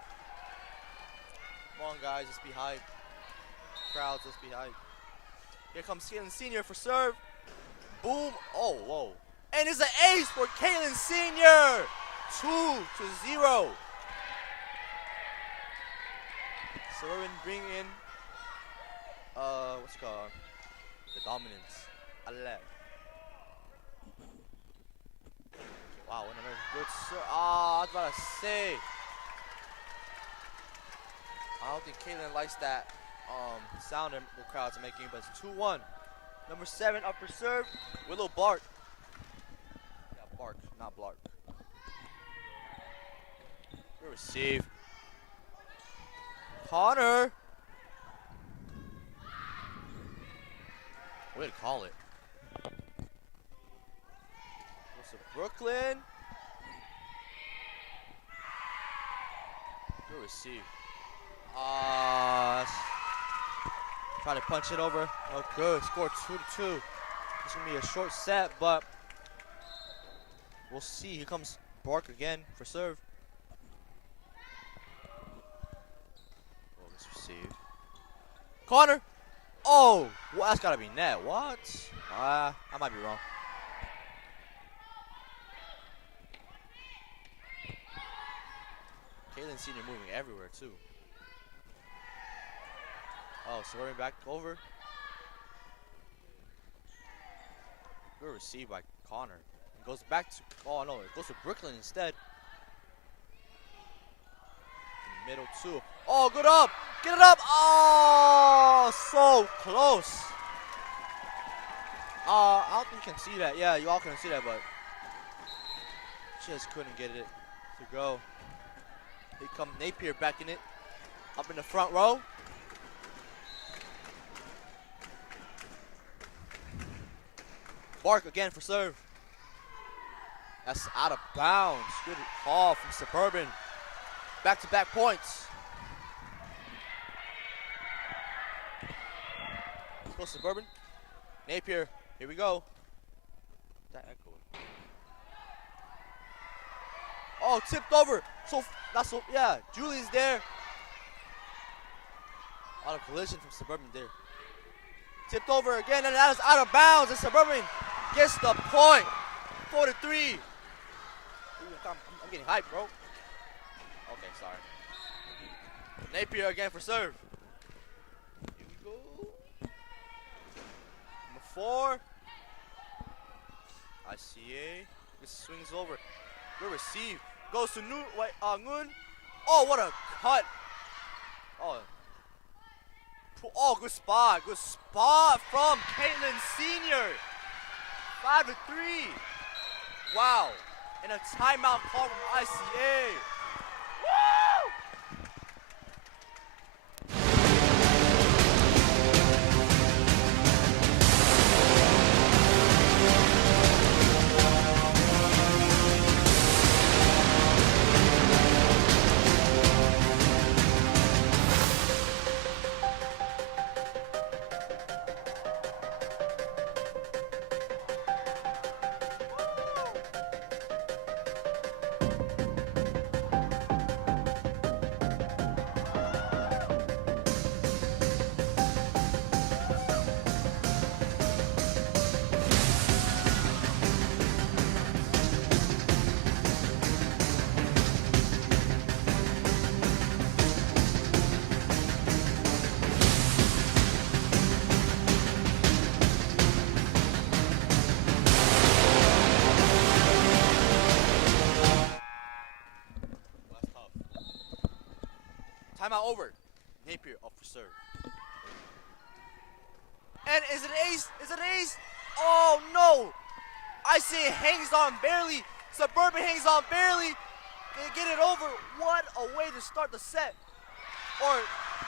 Come on, guys, let's be hype. Crowds, let's be hype. Here comes Caitlin Sr. for serve. Boom. Oh, whoa. And it's an ace for Caitlin Sr. 2-0. Suburban bring in, what's it called? The dominance. 11. Wow, another good serve. I was about to say. I don't think Caitlin likes that sound the crowds are making, but it's 2-1. Number 7 up for serve, Willow Bark. Yeah, Bark, not Blark. Good receive. Connor. Way to call it. Goes to Brooklyn. Good receive. Try to punch it over. Oh, good. Score 2-2. It's going to be a short set, but we'll see. Here comes Bark again for serve. Oh, let's receive. Connor. Oh, well, that's got to be net. What? I might be wrong. Caitlin Sr. moving everywhere, too. Oh, so we're back over. Good receive by Connor. It goes back to, oh no, it goes to Brooklyn instead. In the middle, too. Oh, good up. Get it up. Oh, so close. I don't think you can see that. Yeah, you all can see that, but just couldn't get it to go. Here come Napier back in it. Up in the front row. Bark again for serve. That's out of bounds. Good call from Suburban. Back-to-back points. Let's go Suburban. Napier, here we go. That echo. Oh, tipped over. Yeah, Julie's there. A lot of collision from Suburban there. Tipped over again, and that is out of bounds. And Suburban gets the point. 4-3. Ooh, I'm getting hyped, bro. Okay, sorry. Napier again for serve. Here we go. Number 4. ICA. This swings over. Good receive. Goes to Ngun. Oh, what a cut. Oh, good spot. Good spot from Caitlin Sr. 5-3. Wow. And a timeout call from ICA. Woo! Timeout over. Napier up for serve. And is it ace? Is it ace? Oh no! ICA hangs on barely. Suburban hangs on barely. They get it over. What a way to start the set. Or,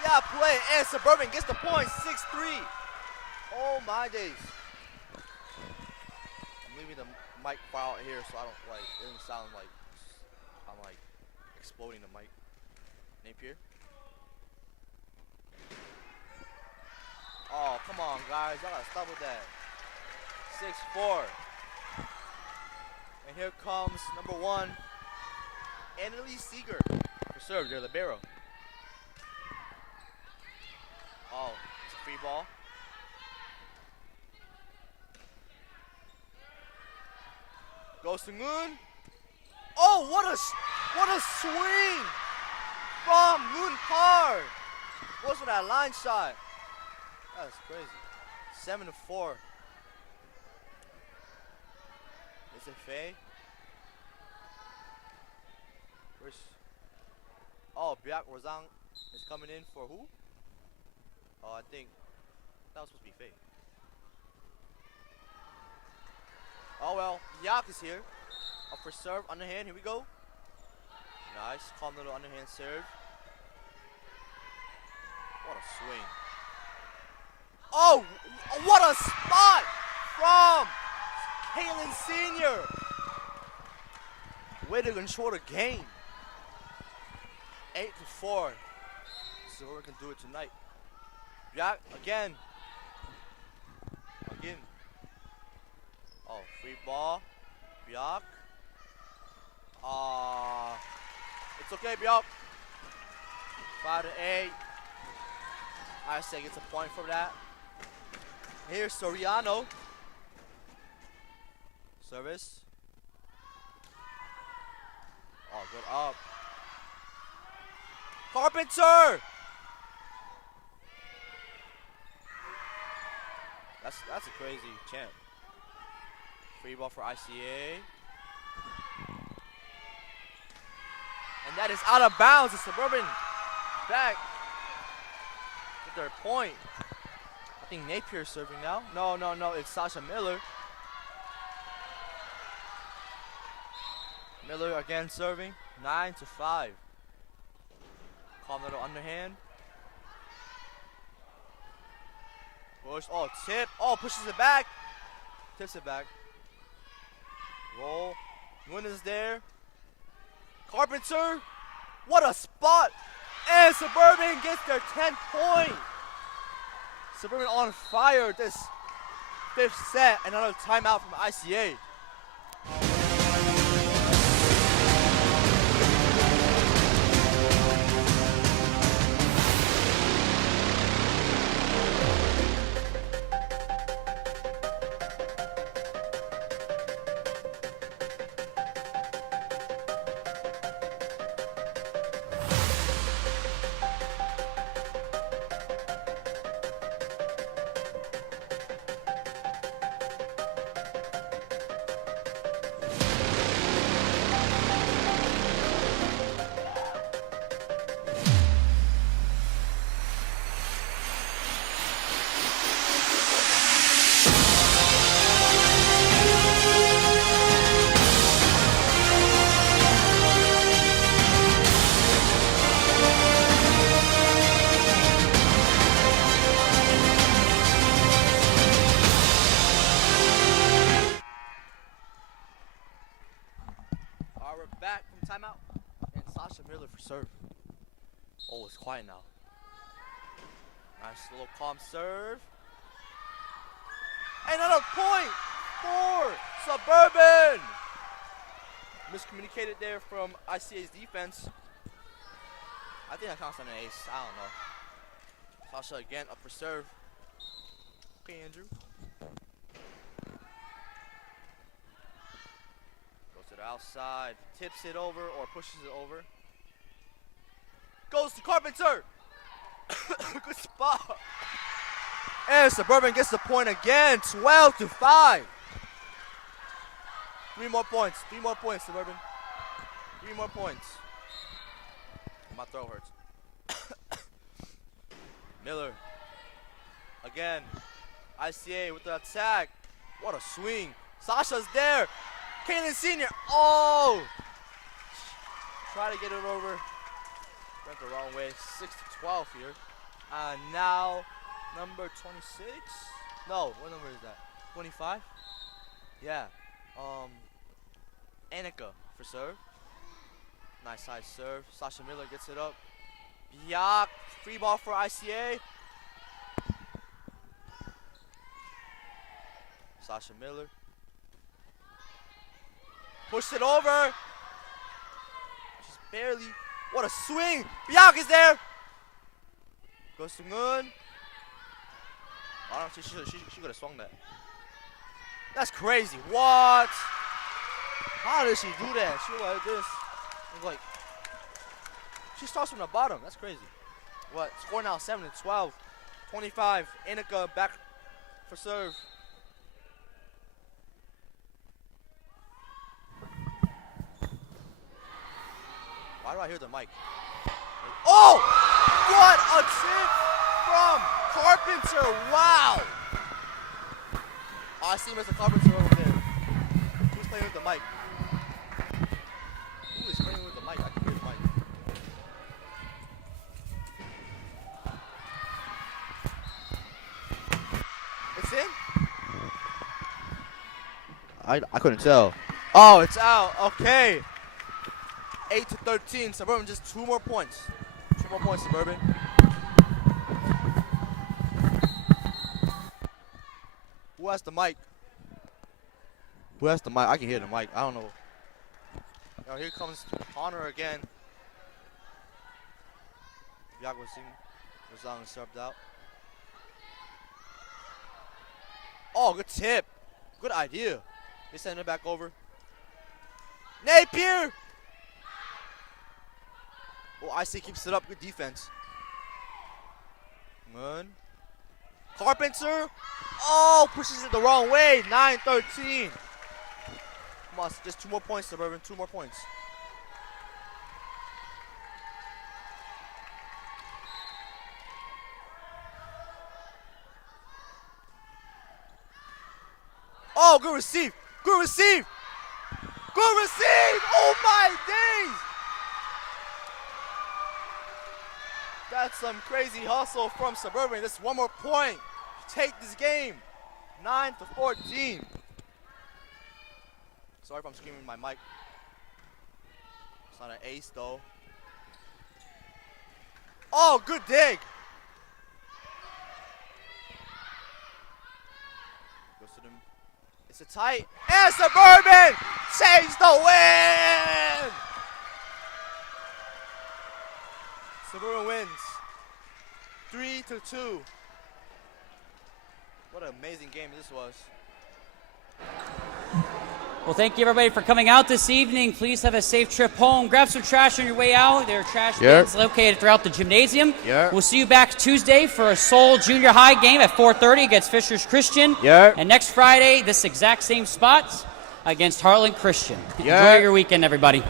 yeah, play. And Suburban gets the point. 6-3. Oh my days. I'm leaving the mic far out here so I don't like, it doesn't sound like I'm like exploding the mic. Napier. Oh, come on, guys. Y'all gotta stop with that. 6-4. And here comes number 1, Annalise Seeger for serve, their libero. Oh, it's a free ball. Goes to Moon. Oh, what a swing from Moon Park. Goes for that line shot. That's crazy. 7-4. Is it Faye? Where's? Oh, Biak Rosang is coming in for who? Oh, I think that was supposed to be Faye. Oh well, Biak is here. Up for serve, underhand. Here we go. Nice, calm little underhand serve. What a swing. Oh, what a spot from Halen Sr. Way to control the game. 8-4. Silver can do it tonight. Biak again. Again. Oh, free ball. Biak. It's okay, Biak. 5-8. I say gets a point for that. Here's Soriano. Service. Oh, good up. Carpenter! That's a crazy champ. Free ball for ICA. And that is out of bounds. The Suburban back with their point. I think Napier is serving now. No, it's Sasha Miller. Miller again serving. 9-5. Calm little underhand. Push. Oh, tip. Oh, pushes it back. Tips it back. Roll. Nguyen is there. Carpenter. What a spot. And Suburban gets their 10th point. Suburban on fire this 5th set. Another timeout from ICA. Timeout. And Sasha Miller for serve. Oh, it's quiet now. Nice little calm serve. Another point for Suburban. Miscommunicated there from ICA's defense. I think that counts on an ace. I don't know. Sasha again up for serve. Okay, Andrew. To the outside, tips it over or pushes it over. Goes to Carpenter. Good spot. And Suburban gets the point again. 12-5. 3 more points. 3 more points, Suburban. 3 more points. My throat hurts. Miller. Again. ICA with the attack. What a swing. Sasha's there. Kaylin Sr. Oh! Try to get it over. Went the wrong way. 6-12 here. And now, number 26? No, what number is that? 25? Yeah. Annika for serve. Nice side serve. Sasha Miller gets it up. Yak. Free ball for ICA. Sasha Miller. Pushed it over. She's barely. What a swing. Biak is there. Goes to Moon. I don't think she could have swung that. That's crazy. What? How did she do that? She was like this. It was like. She starts from the bottom. That's crazy. What? Score now 7-12. 25. Annika back for serve. Why do I hear the mic? Oh! What a tip from Carpenter! Wow! Oh, I see Mr. Carpenter over there. Who's playing with the mic? Who is playing with the mic? I can hear the mic. It's in? I couldn't tell. Oh, it's out. Okay. 8-13. Suburban just 2 more points. 2 more points, Suburban. Who has the mic? Who has the mic? I can hear the mic. I don't know. Now here comes Honor again. Yago Singh was on and served out. Oh, good tip. Good idea. They send it back over. Napier! Oh, IC keeps it up. Good defense. Good. Carpenter. Oh, pushes it the wrong way. 9-13. Come on, just 2 more points, Suburban. 2 more points. Oh, good receive. Good receive. Good receive. Oh, my days. That's some crazy hustle from Suburban. Just 1 more point. Take this game. 9-14. Sorry if I'm screaming in my mic. It's not an ace though. Oh, good dig. Goes to them. It's a tight. And Suburban takes the win. Suburban wins 3-2. What an amazing game this was. Well, thank you, everybody, for coming out this evening. Please have a safe trip home. Grab some trash on your way out. There are trash bins located throughout the gymnasium. We'll see you back Tuesday for a Seoul Junior High game at 4:30 against Fishers Christian. And next Friday, this exact same spot against Harlan Christian. Enjoy your weekend, everybody.